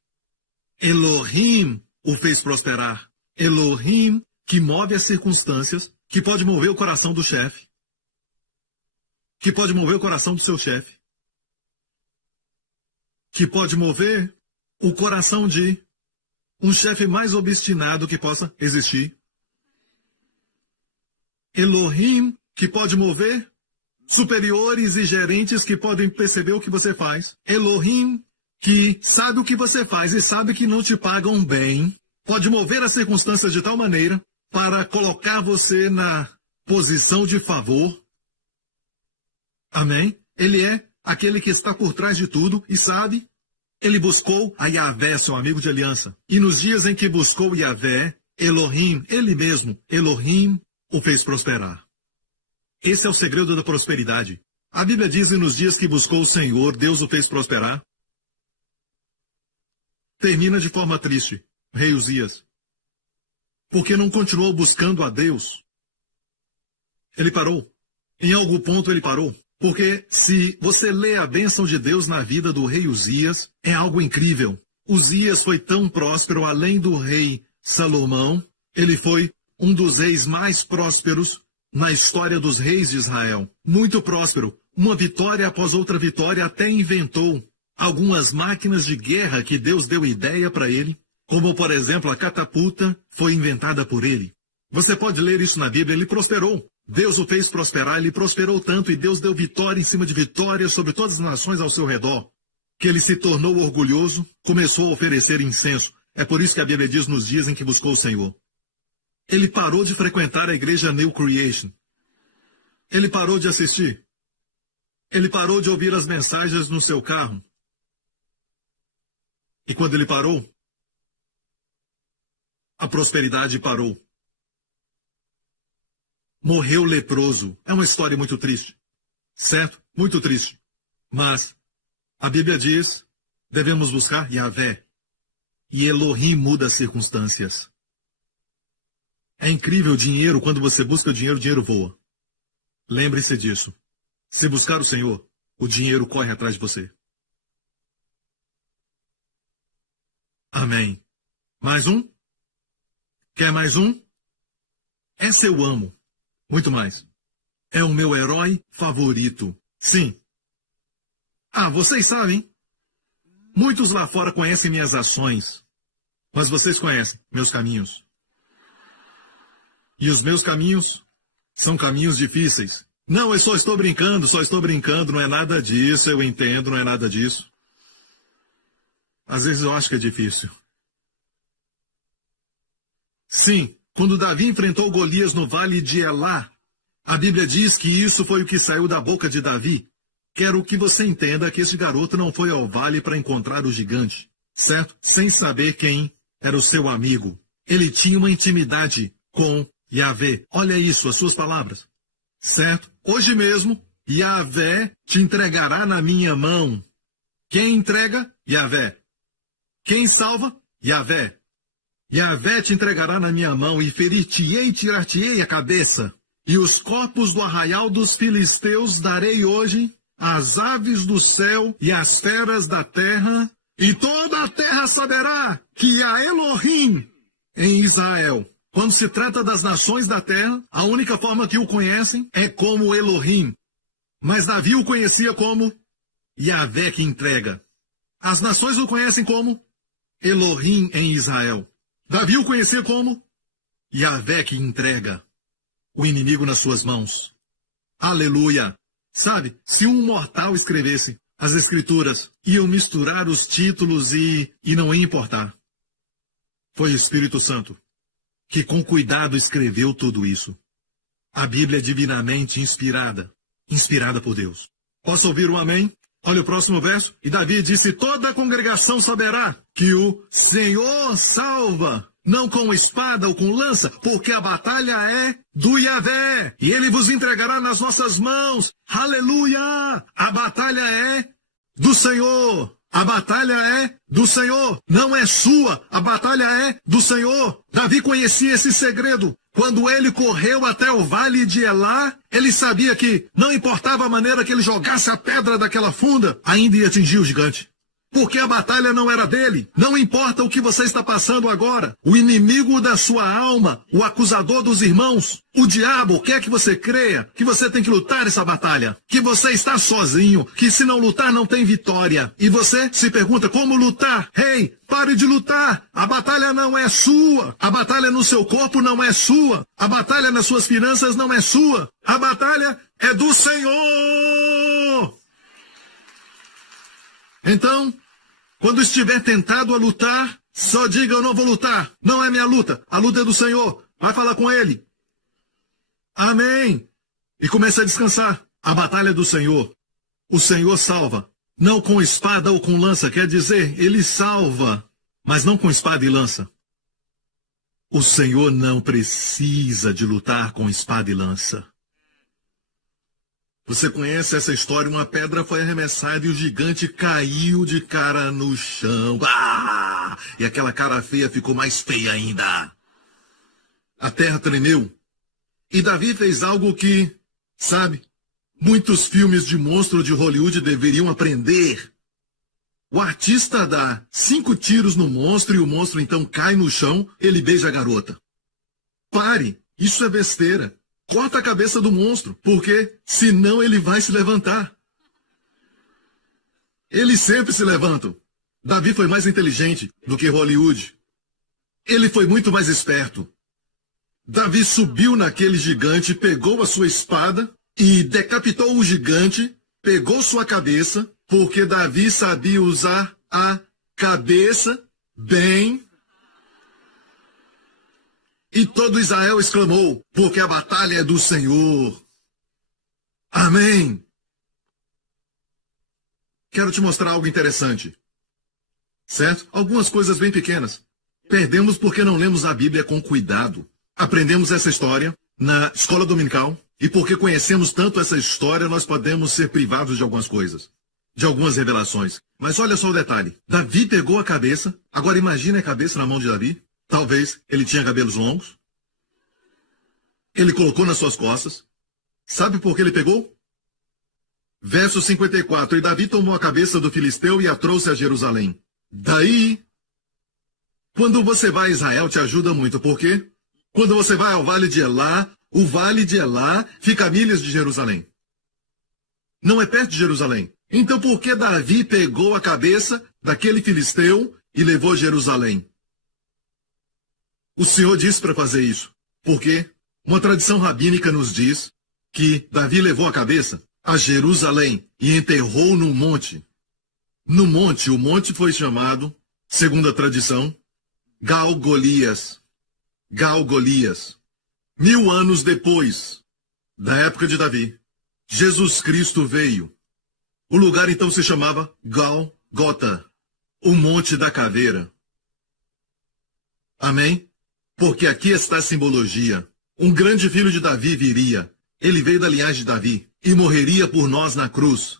Elohim o fez prosperar. Elohim que move as circunstâncias, que pode mover o coração do chefe, que pode mover o coração do seu chefe, que pode mover o coração de um chefe mais obstinado que possa existir. Elohim, que pode mover superiores e gerentes que podem perceber o que você faz. Elohim, que sabe o que você faz e sabe que não te pagam bem, pode mover as circunstâncias de tal maneira para colocar você na posição de favor. Amém? Ele é aquele que está por trás de tudo e sabe. Ele buscou a Yahvé, seu amigo de aliança. E nos dias em que buscou Yahvé, Elohim, ele mesmo, Elohim, o fez prosperar. Esse é o segredo da prosperidade. A Bíblia diz que nos dias que buscou o Senhor, Deus o fez prosperar. Termina de forma triste, rei Uzias. Porque não continuou buscando a Deus. Ele parou. Em algum ponto ele parou. Porque se você lê a bênção de Deus na vida do rei Uzias, é algo incrível. Uzias foi tão próspero, além do rei Salomão, ele foi um dos reis mais prósperos na história dos reis de Israel. Muito próspero. Uma vitória após outra vitória, até inventou algumas máquinas de guerra que Deus deu ideia para ele, como, por exemplo, a catapulta foi inventada por ele. Você pode ler isso na Bíblia, ele prosperou. Deus o fez prosperar, ele prosperou tanto e Deus deu vitória em cima de vitória sobre todas as nações ao seu redor, que ele se tornou orgulhoso, começou a oferecer incenso. É por isso que a Bíblia diz nos dias em que buscou o Senhor. Ele parou de frequentar a igreja New Creation. Ele parou de assistir. Ele parou de ouvir as mensagens no seu carro. E quando ele parou, a prosperidade parou. Morreu leproso. É uma história muito triste. Certo? Muito triste. Mas a Bíblia diz, devemos buscar Yahvé. E Elohim muda as circunstâncias. É incrível o dinheiro, quando você busca o dinheiro voa. Lembre-se disso. Se buscar o Senhor, o dinheiro corre atrás de você. Amém. Mais um? Quer mais um? Essa eu amo. Muito mais. É o meu herói favorito. Sim. Ah, vocês sabem. Muitos lá fora conhecem minhas ações. Mas vocês conhecem meus caminhos. E os meus caminhos são caminhos difíceis. Não, eu só estou brincando, não é nada disso, eu entendo, não é nada disso. Às vezes eu acho que é difícil. Sim, quando Davi enfrentou Golias no vale de Elá, a Bíblia diz que isso foi o que saiu da boca de Davi. Quero que você entenda que esse garoto não foi ao vale para encontrar o gigante, certo? Sem saber quem era o seu amigo. Ele tinha uma intimidade com Yahvé. Olha isso, as suas palavras. Certo? Hoje mesmo, Yahvé te entregará na minha mão. Quem entrega? Yahvé. Quem salva? Yahvé. Yahvé te entregará na minha mão e ferir-te-ei e tirar-te-ei a cabeça. E os corpos do arraial dos filisteus darei hoje às aves do céu e às feras da terra, e toda a terra saberá que há Elohim em Israel. Quando se trata das nações da terra, a única forma que o conhecem é como Elohim. Mas Davi o conhecia como Yahvé que entrega. As nações o conhecem como Elohim em Israel. Davi o conhecia como Yahvé que entrega o inimigo nas suas mãos. Aleluia! Sabe, se um mortal escrevesse as escrituras, iam misturar os títulos e não ia importar. Foi o Espírito Santo que com cuidado escreveu tudo isso. A Bíblia é divinamente inspirada por Deus. Posso ouvir um amém? Olha o próximo verso. E Davi disse, toda a congregação saberá que o Senhor salva, não com espada ou com lança, porque a batalha é do Yahvé, e ele vos entregará nas nossas mãos. Aleluia! A batalha é do Senhor. A batalha é do Senhor, não é sua. A batalha é do Senhor. Davi conhecia esse segredo. Quando ele correu até o vale de Elá, ele sabia que não importava a maneira que ele jogasse a pedra daquela funda, ainda ia atingir o gigante. Porque a batalha não era dele. Não importa o que você está passando agora. O inimigo da sua alma, o acusador dos irmãos, o diabo quer que você creia que você tem que lutar essa batalha. Que você está sozinho, que se não lutar não tem vitória. E você se pergunta como lutar. Ei, pare de lutar. A batalha não é sua. A batalha no seu corpo não é sua. A batalha nas suas finanças não é sua. A batalha é do Senhor. Então, quando estiver tentado a lutar, só diga, eu não vou lutar. Não é minha luta. A luta é do Senhor. Vai falar com Ele. Amém. E comece a descansar. A batalha é do Senhor. O Senhor salva. Não com espada ou com lança. Quer dizer, Ele salva. Mas não com espada e lança. O Senhor não precisa de lutar com espada e lança. Você conhece essa história? Uma pedra foi arremessada e o gigante caiu de cara no chão. Ah! E aquela cara feia ficou mais feia ainda. A terra tremeu. E Davi fez algo que, sabe, muitos filmes de monstro de Hollywood deveriam aprender. O artista dá 5 tiros no monstro e o monstro então cai no chão, ele beija a garota. Pare, isso é besteira. Corta a cabeça do monstro, porque senão ele vai se levantar. Eles sempre se levantam. Davi foi mais inteligente do que Hollywood. Ele foi muito mais esperto. Davi subiu naquele gigante, pegou a sua espada e decapitou o gigante, pegou sua cabeça, porque Davi sabia usar a cabeça bem. E todo Israel exclamou, porque a batalha é do Senhor. Amém. Quero te mostrar algo interessante. certo? Algumas coisas bem pequenas. Perdemos porque não lemos a Bíblia com cuidado. Aprendemos essa história na escola dominical e porque conhecemos tanto essa história, nós podemos ser privados de algumas coisas, de algumas revelações. Mas olha só o detalhe. Davi pegou a cabeça. Agora imagine a cabeça na mão de Davi. Talvez ele tinha cabelos longos. Ele colocou nas suas costas. Sabe por que ele pegou? Verso 54. E Davi tomou a cabeça do filisteu e a trouxe a Jerusalém. Daí, quando você vai a Israel, te ajuda muito. Por quê? Quando você vai ao Vale de Elá, o Vale de Elá fica a milhas de Jerusalém. Não é perto de Jerusalém. Então por que Davi pegou a cabeça daquele filisteu e levou a Jerusalém? O Senhor disse para fazer isso. Por quê? Uma tradição rabínica nos diz que Davi levou a cabeça a Jerusalém e enterrou no monte. No monte, o monte foi chamado, segundo a tradição, Galgolias. Galgolias. 1000 anos depois da época de Davi, Jesus Cristo veio. O lugar então se chamava Gálgota, o Monte da Caveira. Amém? Porque aqui está a simbologia. Um grande filho de Davi viria. Ele veio da linhagem de Davi e morreria por nós na cruz.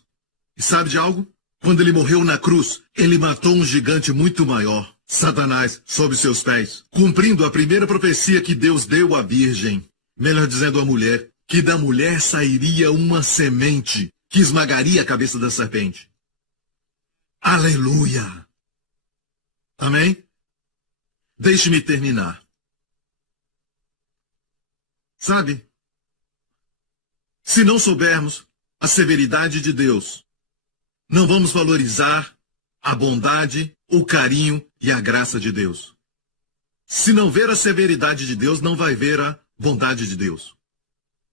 E sabe de algo? Quando ele morreu na cruz, ele matou um gigante muito maior, Satanás, sob seus pés, cumprindo a primeira profecia que Deus deu à virgem, melhor dizendo à mulher, que da mulher sairia uma semente que esmagaria a cabeça da serpente. Aleluia! Amém? Deixe-me terminar. Sabe, se não soubermos a severidade de Deus, não vamos valorizar a bondade, o carinho e a graça de Deus. Se não ver a severidade de Deus, não vai ver a bondade de Deus.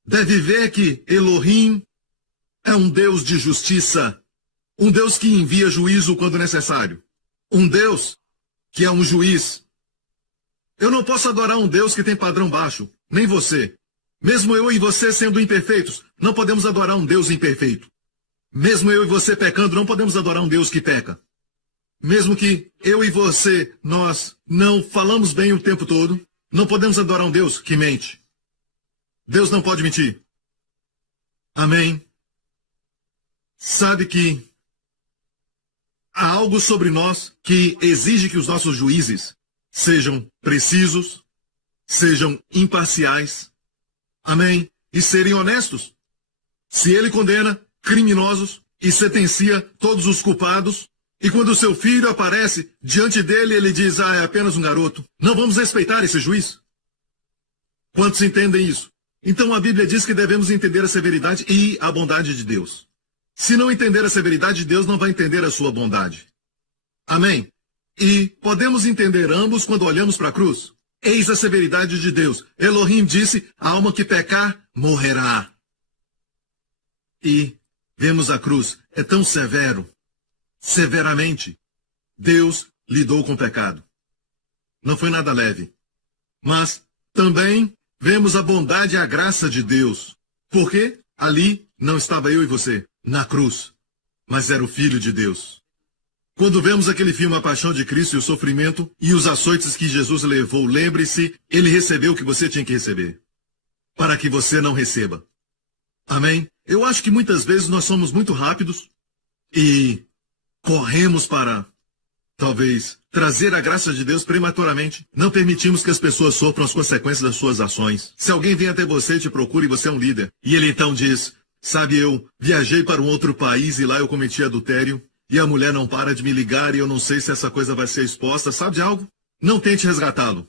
Deve ver que Elohim é um Deus de justiça, um Deus que envia juízo quando necessário, um Deus que é um juiz. Eu não posso adorar um Deus que tem padrão baixo, nem você. Mesmo eu e você sendo imperfeitos, não podemos adorar um Deus imperfeito. Mesmo eu e você pecando, não podemos adorar um Deus que peca. Mesmo que eu e você, nós não falamos bem o tempo todo, não podemos adorar um Deus que mente. Deus não pode mentir. Amém? Sabe que há algo sobre nós que exige que os nossos juízes sejam precisos, sejam imparciais, amém? E serem honestos. Se ele condena criminosos e sentencia todos os culpados, e quando o seu filho aparece diante dele, ele diz, é apenas um garoto. Não vamos respeitar esse juiz? Quantos entendem isso? Então a Bíblia diz que devemos entender a severidade e a bondade de Deus. Se não entender a severidade de Deus, não vai entender a sua bondade. Amém? E podemos entender ambos quando olhamos para a cruz. Eis a severidade de Deus. Elohim disse, a alma que pecar, morrerá. E vemos a cruz, é tão severo. Severamente, Deus lidou com o pecado. Não foi nada leve. Mas também vemos a bondade e a graça de Deus. Porque ali não estava eu e você, na cruz, mas era o Filho de Deus. Quando vemos aquele filme A Paixão de Cristo e o sofrimento e os açoites que Jesus levou, lembre-se, ele recebeu o que você tinha que receber, para que você não receba. Amém? Eu acho que muitas vezes nós somos muito rápidos e corremos para, talvez, trazer a graça de Deus prematuramente. Não permitimos que as pessoas sofram as consequências das suas ações. Se alguém vem até você e te procura e você é um líder, e ele então diz, sabe, eu viajei para um outro país e lá eu cometi adultério, e a mulher não para de me ligar e eu não sei se essa coisa vai ser exposta, sabe de algo? Não tente resgatá-lo.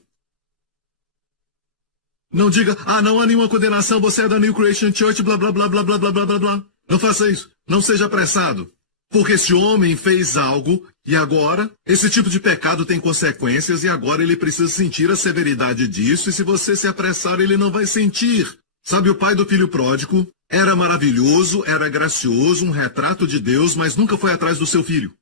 Não diga, não há nenhuma condenação, você é da New Creation Church, blá blá blá blá blá blá blá blá blá. Não faça isso. Não seja apressado. Porque esse homem fez algo e agora esse tipo de pecado tem consequências e agora ele precisa sentir a severidade disso e se você se apressar ele não vai sentir. Sabe, o pai do filho pródigo era maravilhoso, era gracioso, um retrato de Deus, mas nunca foi atrás do seu filho.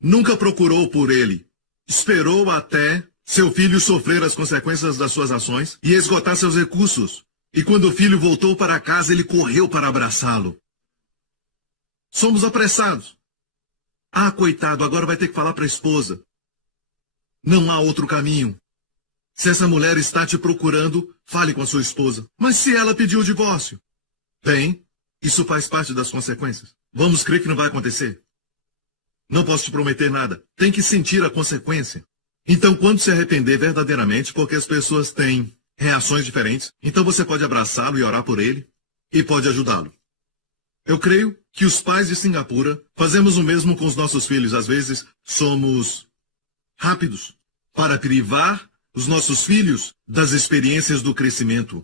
Nunca procurou por ele. Esperou até seu filho sofrer as consequências das suas ações e esgotar seus recursos. E quando o filho voltou para casa, ele correu para abraçá-lo. Somos apressados. Ah, coitado, agora vai ter que falar para a esposa. Não há outro caminho. Se essa mulher está te procurando, fale com a sua esposa. Mas se ela pediu o divórcio? Bem, isso faz parte das consequências. Vamos crer que não vai acontecer. Não posso te prometer nada. Tem que sentir a consequência. Então, quando se arrepender verdadeiramente, porque as pessoas têm reações diferentes, então você pode abraçá-lo e orar por ele, e pode ajudá-lo. Eu creio que os pais de Singapura fazemos o mesmo com os nossos filhos. Às vezes, somos rápidos para privar os nossos filhos das experiências do crescimento.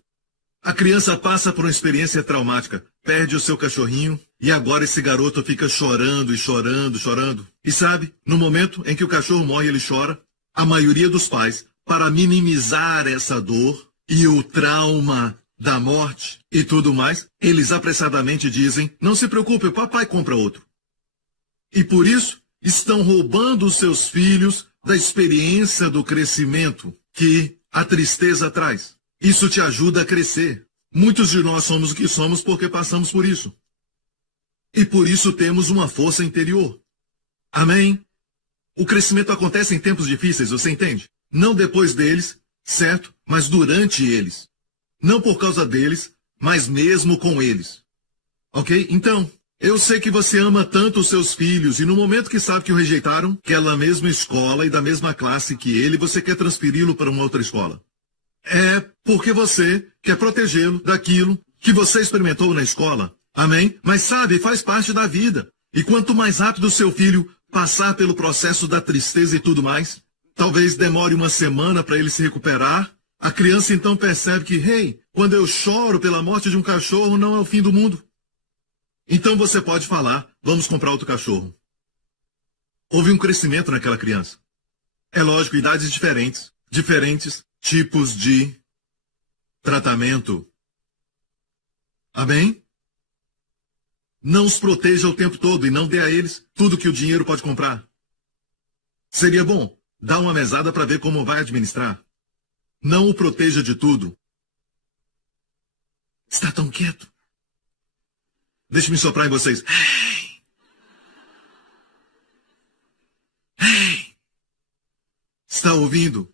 A criança passa por uma experiência traumática, perde o seu cachorrinho, e agora esse garoto fica chorando e chorando, chorando. E sabe, no momento em que o cachorro morre, ele chora. A maioria dos pais, para minimizar essa dor e o trauma da morte e tudo mais, eles apressadamente dizem, não se preocupe, o papai compra outro. E por isso, estão roubando os seus filhos da experiência do crescimento que a tristeza traz. Isso te ajuda a crescer. Muitos de nós somos o que somos porque passamos por isso. E por isso temos uma força interior. Amém? O crescimento acontece em tempos difíceis, você entende? Não depois deles, certo? Mas durante eles. Não por causa deles, mas mesmo com eles. Ok? Então, eu sei que você ama tanto os seus filhos e no momento que sabe que o rejeitaram, que é da mesma escola e da mesma classe que ele, você quer transferi-lo para uma outra escola. É porque você quer protegê-lo daquilo que você experimentou na escola. Amém? Mas sabe, faz parte da vida. E quanto mais rápido o seu filho passar pelo processo da tristeza e tudo mais, talvez demore uma semana para ele se recuperar, a criança então percebe que, hey, quando eu choro pela morte de um cachorro, não é o fim do mundo. Então você pode falar, vamos comprar outro cachorro. Houve um crescimento naquela criança. É lógico, idades diferentes, diferentes tipos de tratamento. Amém? Não os proteja o tempo todo e não dê a eles tudo que o dinheiro pode comprar. Seria bom dar uma mesada para ver como vai administrar. Não o proteja de tudo. Está tão quieto. Deixe-me soprar em vocês. Hey! Hey! Está ouvindo?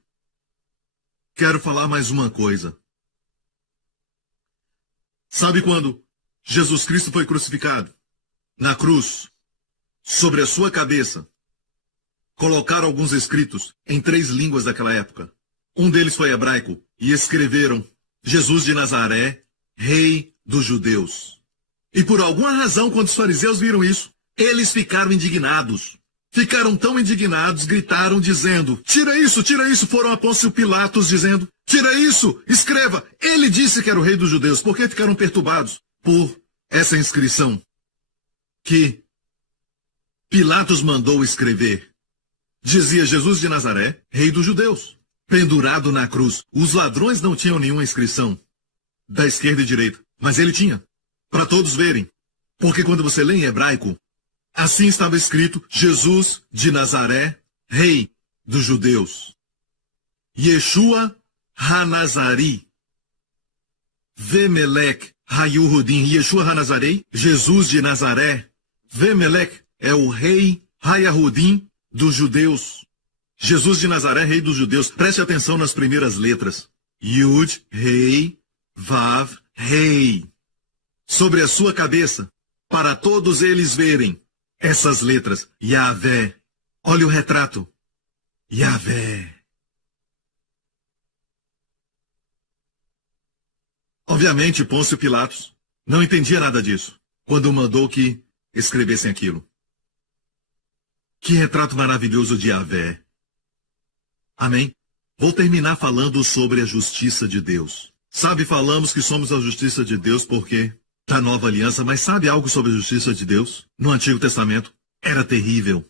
Quero falar mais uma coisa. Sabe quando Jesus Cristo foi crucificado? Na cruz, sobre a sua cabeça, colocaram alguns escritos em 3 línguas daquela época. Um deles foi hebraico e escreveram Jesus de Nazaré, Rei dos Judeus. E por alguma razão, quando os fariseus viram isso, eles ficaram indignados. Ficaram tão indignados, gritaram dizendo, tira isso, foram a Pôncio Pilatos dizendo, tira isso, escreva, ele disse que era o rei dos judeus. Por que ficaram perturbados por essa inscrição que Pilatos mandou escrever? Dizia Jesus de Nazaré, rei dos judeus, pendurado na cruz. Os ladrões não tinham nenhuma inscrição da esquerda e direita, mas ele tinha, para todos verem. Porque quando você lê em hebraico, assim estava escrito, Jesus de Nazaré, rei dos judeus. Yeshua HaNazari, Vemelech HaYuhudim, Yeshua HaNazarei, Jesus de Nazaré. Vemelech é o rei HaYahudim dos judeus. Jesus de Nazaré, rei dos judeus. Preste atenção nas primeiras letras. Yud, rei, Vav, rei. Sobre a sua cabeça, para todos eles verem essas letras, Yahvé. Olha o retrato. Yahvé. Obviamente, Pôncio Pilatos não entendia nada disso quando mandou que escrevessem aquilo. Que retrato maravilhoso de Yahvé. Amém? Vou terminar falando sobre a justiça de Deus. Sabe, falamos que somos a justiça de Deus porque da nova aliança, mas sabe algo sobre a justiça de Deus? No Antigo Testamento, era terrível.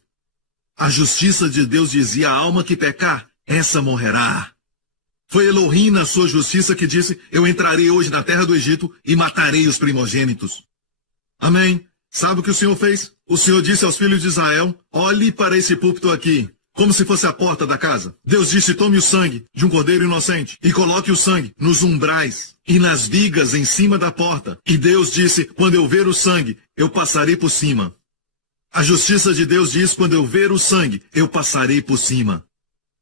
A justiça de Deus dizia, a alma que pecar, essa morrerá. Foi Elohim na sua justiça que disse, eu entrarei hoje na terra do Egito e matarei os primogênitos. Amém? Sabe o que o Senhor fez? O Senhor disse aos filhos de Israel, olhe para esse púlpito aqui, como se fosse a porta da casa. Deus disse, tome o sangue de um cordeiro inocente e coloque o sangue nos umbrais e nas vigas em cima da porta. E Deus disse, quando eu ver o sangue, eu passarei por cima. A justiça de Deus diz: quando eu ver o sangue, eu passarei por cima.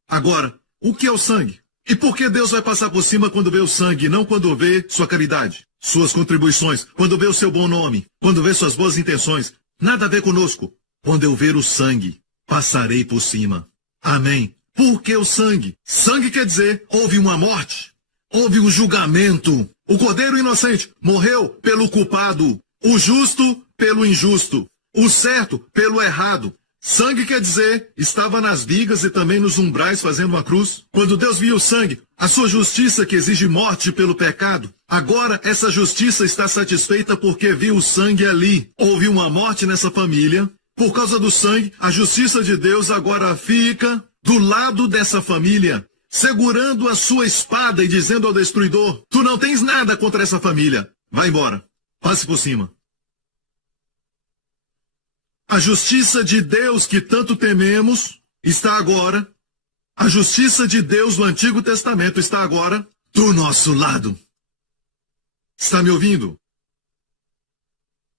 Agora, o que é o sangue? E por que Deus vai passar por cima quando vê o sangue, e não quando vê sua caridade, suas contribuições, quando vê o seu bom nome, quando vê suas boas intenções? Nada a ver conosco. Quando eu ver o sangue, passarei por cima. Amém. Por que o sangue? Sangue quer dizer, houve uma morte, houve um julgamento. O cordeiro inocente morreu pelo culpado, o justo pelo injusto, o certo pelo errado. Sangue quer dizer, estava nas vigas e também nos umbrais fazendo uma cruz. Quando Deus viu o sangue, a sua justiça que exige morte pelo pecado, agora essa justiça está satisfeita porque viu o sangue ali. Houve uma morte nessa família. Por causa do sangue, a justiça de Deus agora fica do lado dessa família, segurando a sua espada e dizendo ao destruidor: tu não tens nada contra essa família. Vai embora. Passe por cima. A justiça de Deus que tanto tememos está agora. A justiça de Deus do Antigo Testamento está agora do nosso lado. Está me ouvindo?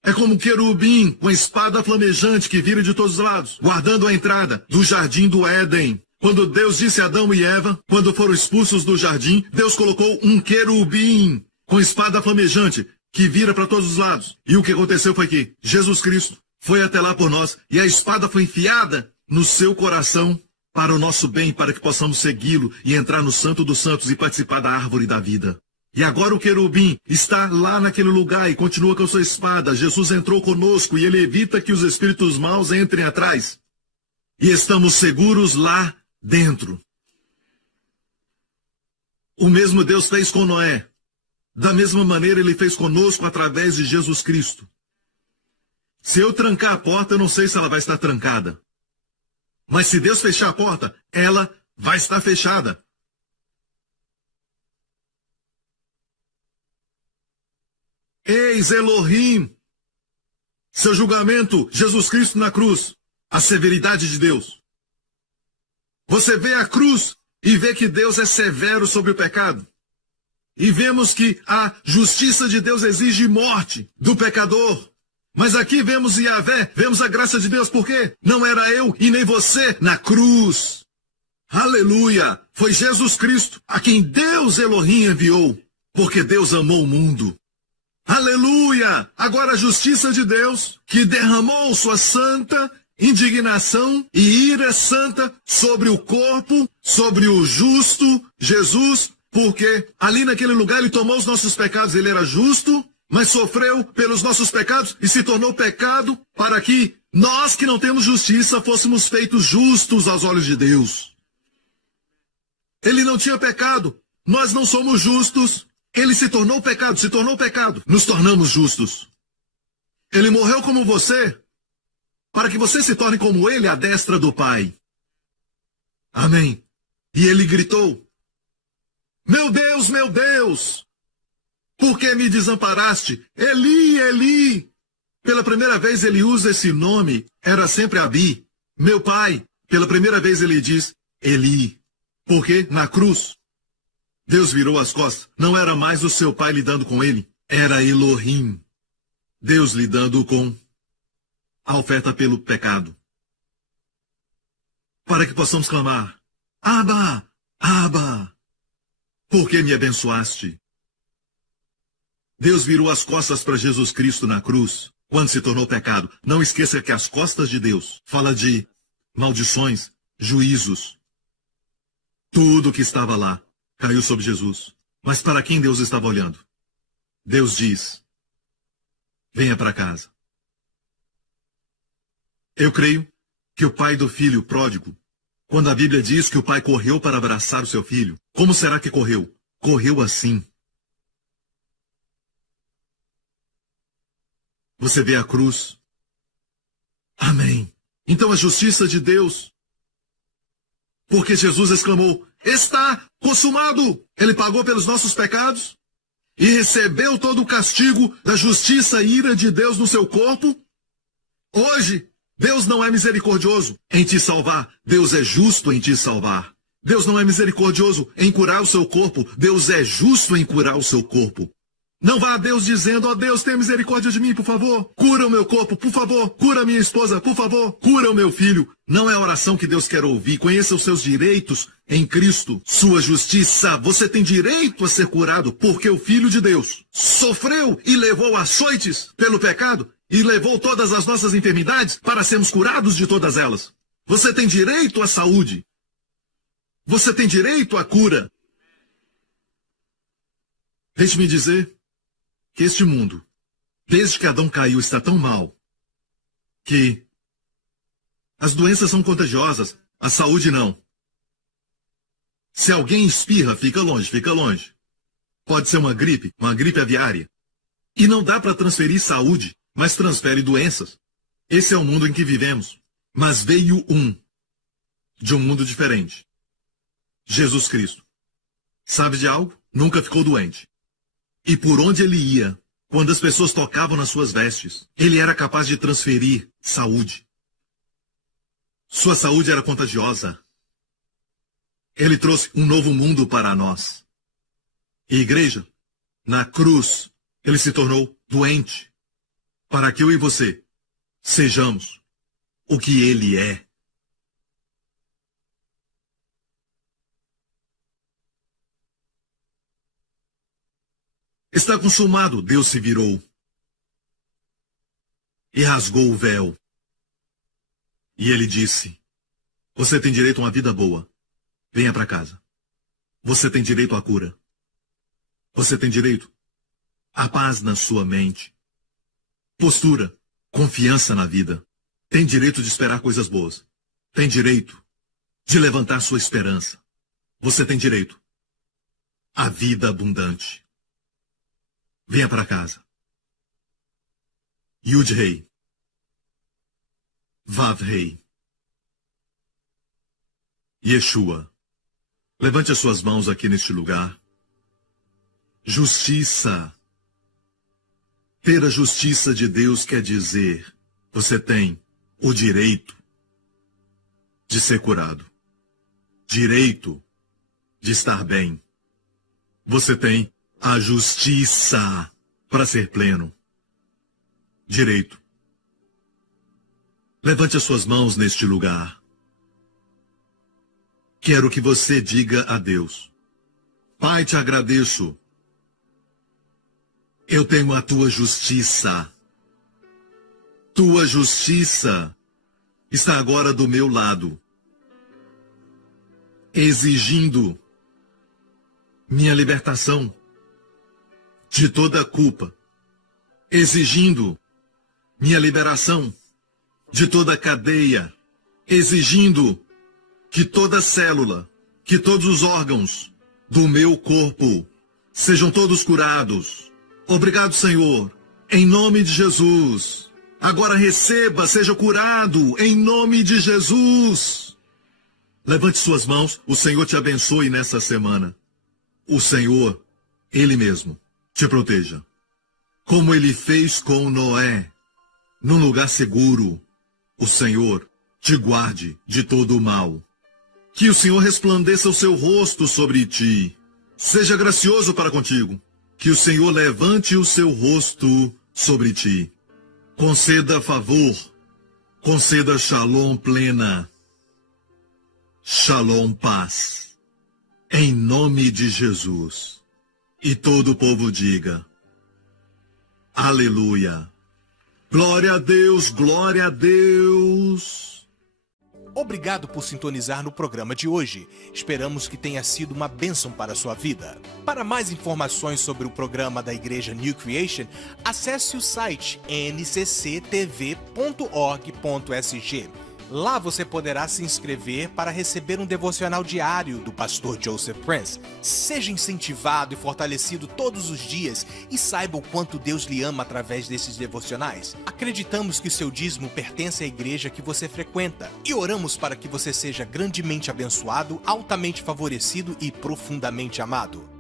É como um querubim com a espada flamejante que vira de todos os lados, guardando a entrada do jardim do Éden. Quando Deus disse a Adão e Eva, quando foram expulsos do jardim, Deus colocou um querubim com espada flamejante que vira para todos os lados. E o que aconteceu foi que Jesus Cristo foi até lá por nós, e a espada foi enfiada no seu coração para o nosso bem, para que possamos segui-lo e entrar no Santo dos Santos e participar da árvore da vida. E agora o querubim está lá naquele lugar e continua com sua espada. Jesus entrou conosco e ele evita que os espíritos maus entrem atrás. E estamos seguros lá dentro. O mesmo Deus fez com Noé. Da mesma maneira ele fez conosco através de Jesus Cristo. Se eu trancar a porta, eu não sei se ela vai estar trancada. Mas se Deus fechar a porta, ela vai estar fechada. Eis Elohim, seu julgamento, Jesus Cristo na cruz, a severidade de Deus. Você vê a cruz e vê que Deus é severo sobre o pecado. E vemos que a justiça de Deus exige morte do pecador. Mas aqui vemos Yahvé, vemos a graça de Deus, por quê? Não era eu e nem você na cruz. Aleluia! Foi Jesus Cristo a quem Deus Elohim enviou, porque Deus amou o mundo. Aleluia! Agora a justiça de Deus, que derramou sua santa indignação e ira santa sobre o corpo, sobre o justo Jesus, porque ali naquele lugar ele tomou os nossos pecados, ele era justo, mas sofreu pelos nossos pecados e se tornou pecado para que nós que não temos justiça fôssemos feitos justos aos olhos de Deus. Ele não tinha pecado, nós não somos justos, ele se tornou pecado, nos tornamos justos. Ele morreu como você, para que você se torne como ele à destra do Pai. Amém. E ele gritou: meu Deus! Por que me desamparaste? Eli, Eli! Pela primeira vez ele usa esse nome, era sempre Abi. Meu pai, pela primeira vez ele diz Eli. Porque na cruz, Deus virou as costas. Não era mais o seu pai lidando com ele, era Elohim. Deus lidando com a oferta pelo pecado. Para que possamos clamar: Abba, Abba, por que me abençoaste? Deus virou as costas para Jesus Cristo na cruz, quando se tornou pecado. Não esqueça que as costas de Deus fala de maldições, juízos. Tudo que estava lá caiu sobre Jesus. Mas para quem Deus estava olhando? Deus diz: venha para casa. Eu creio que o pai do filho pródigo, quando a Bíblia diz que o pai correu para abraçar o seu filho, como será que correu? Correu assim. Você vê a cruz. Amém. Então a justiça de Deus. Porque Jesus exclamou: está consumado. Ele pagou pelos nossos pecados e recebeu todo o castigo da justiça e ira de Deus no seu corpo. Hoje, Deus não é misericordioso em te salvar. Deus é justo em te salvar. Deus não é misericordioso em curar o seu corpo. Deus é justo em curar o seu corpo. Não vá a Deus dizendo, ó Deus, tenha misericórdia de mim, por favor. Cura o meu corpo, por favor. Cura a minha esposa, por favor. Cura o meu filho. Não é a oração que Deus quer ouvir. Conheça os seus direitos em Cristo, sua justiça. Você tem direito a ser curado porque o Filho de Deus sofreu e levou açoites pelo pecado e levou todas as nossas enfermidades para sermos curados de todas elas. Você tem direito à saúde. Você tem direito à cura. Deixe-me dizer que este mundo, desde que Adão caiu, está tão mal que as doenças são contagiosas, a saúde não. Se alguém espirra, fica longe, fica longe. Pode ser uma gripe aviária. E não dá para transferir saúde, mas transfere doenças. Esse é o mundo em que vivemos. Mas veio de um mundo diferente. Jesus Cristo. Sabe de algo? Nunca ficou doente. E por onde ele ia, quando as pessoas tocavam nas suas vestes, ele era capaz de transferir saúde. Sua saúde era contagiosa. Ele trouxe um novo mundo para nós. E igreja, na cruz, ele se tornou doente, para que eu e você sejamos o que ele é. Está consumado, Deus se virou e rasgou o véu. E ele disse, você tem direito a uma vida boa. Venha para casa. Você tem direito à cura. Você tem direito à paz na sua mente. Postura, confiança na vida. Tem direito de esperar coisas boas. Tem direito de levantar sua esperança. Você tem direito à vida abundante. Venha para casa. Yud-Rei. Vav-Rei. Yeshua. Levante as suas mãos aqui neste lugar. Justiça. Ter a justiça de Deus quer dizer, você tem o direito de ser curado. Direito de estar bem. Você tem a justiça para ser pleno. Direito. Levante as suas mãos neste lugar. Quero que você diga a Deus, Pai, te agradeço. Eu tenho a tua justiça. Tua justiça está agora do meu lado, exigindo minha libertação de toda a culpa, exigindo minha liberação de toda a cadeia, exigindo que toda célula, que todos os órgãos do meu corpo sejam todos curados. Obrigado, Senhor, em nome de Jesus. Agora receba, seja curado, em nome de Jesus. Levante suas mãos, o Senhor te abençoe nessa semana. O Senhor, Ele mesmo, te proteja. Como Ele fez com Noé, num lugar seguro, o Senhor te guarde de todo o mal. Que o Senhor resplandeça o seu rosto sobre ti. Seja gracioso para contigo. Que o Senhor levante o seu rosto sobre ti. Conceda favor. Conceda shalom plena. Shalom paz. Em nome de Jesus. E todo o povo diga: aleluia. Glória a Deus, glória a Deus. Obrigado por sintonizar no programa de hoje. Esperamos que tenha sido uma bênção para a sua vida. Para mais informações sobre o programa da Igreja New Creation, acesse o site ncctv.org.sg. Lá você poderá se inscrever para receber um devocional diário do pastor Joseph Prince. Seja incentivado e fortalecido todos os dias e saiba o quanto Deus lhe ama através desses devocionais. Acreditamos que seu dízimo pertence à igreja que você frequenta e oramos para que você seja grandemente abençoado, altamente favorecido e profundamente amado.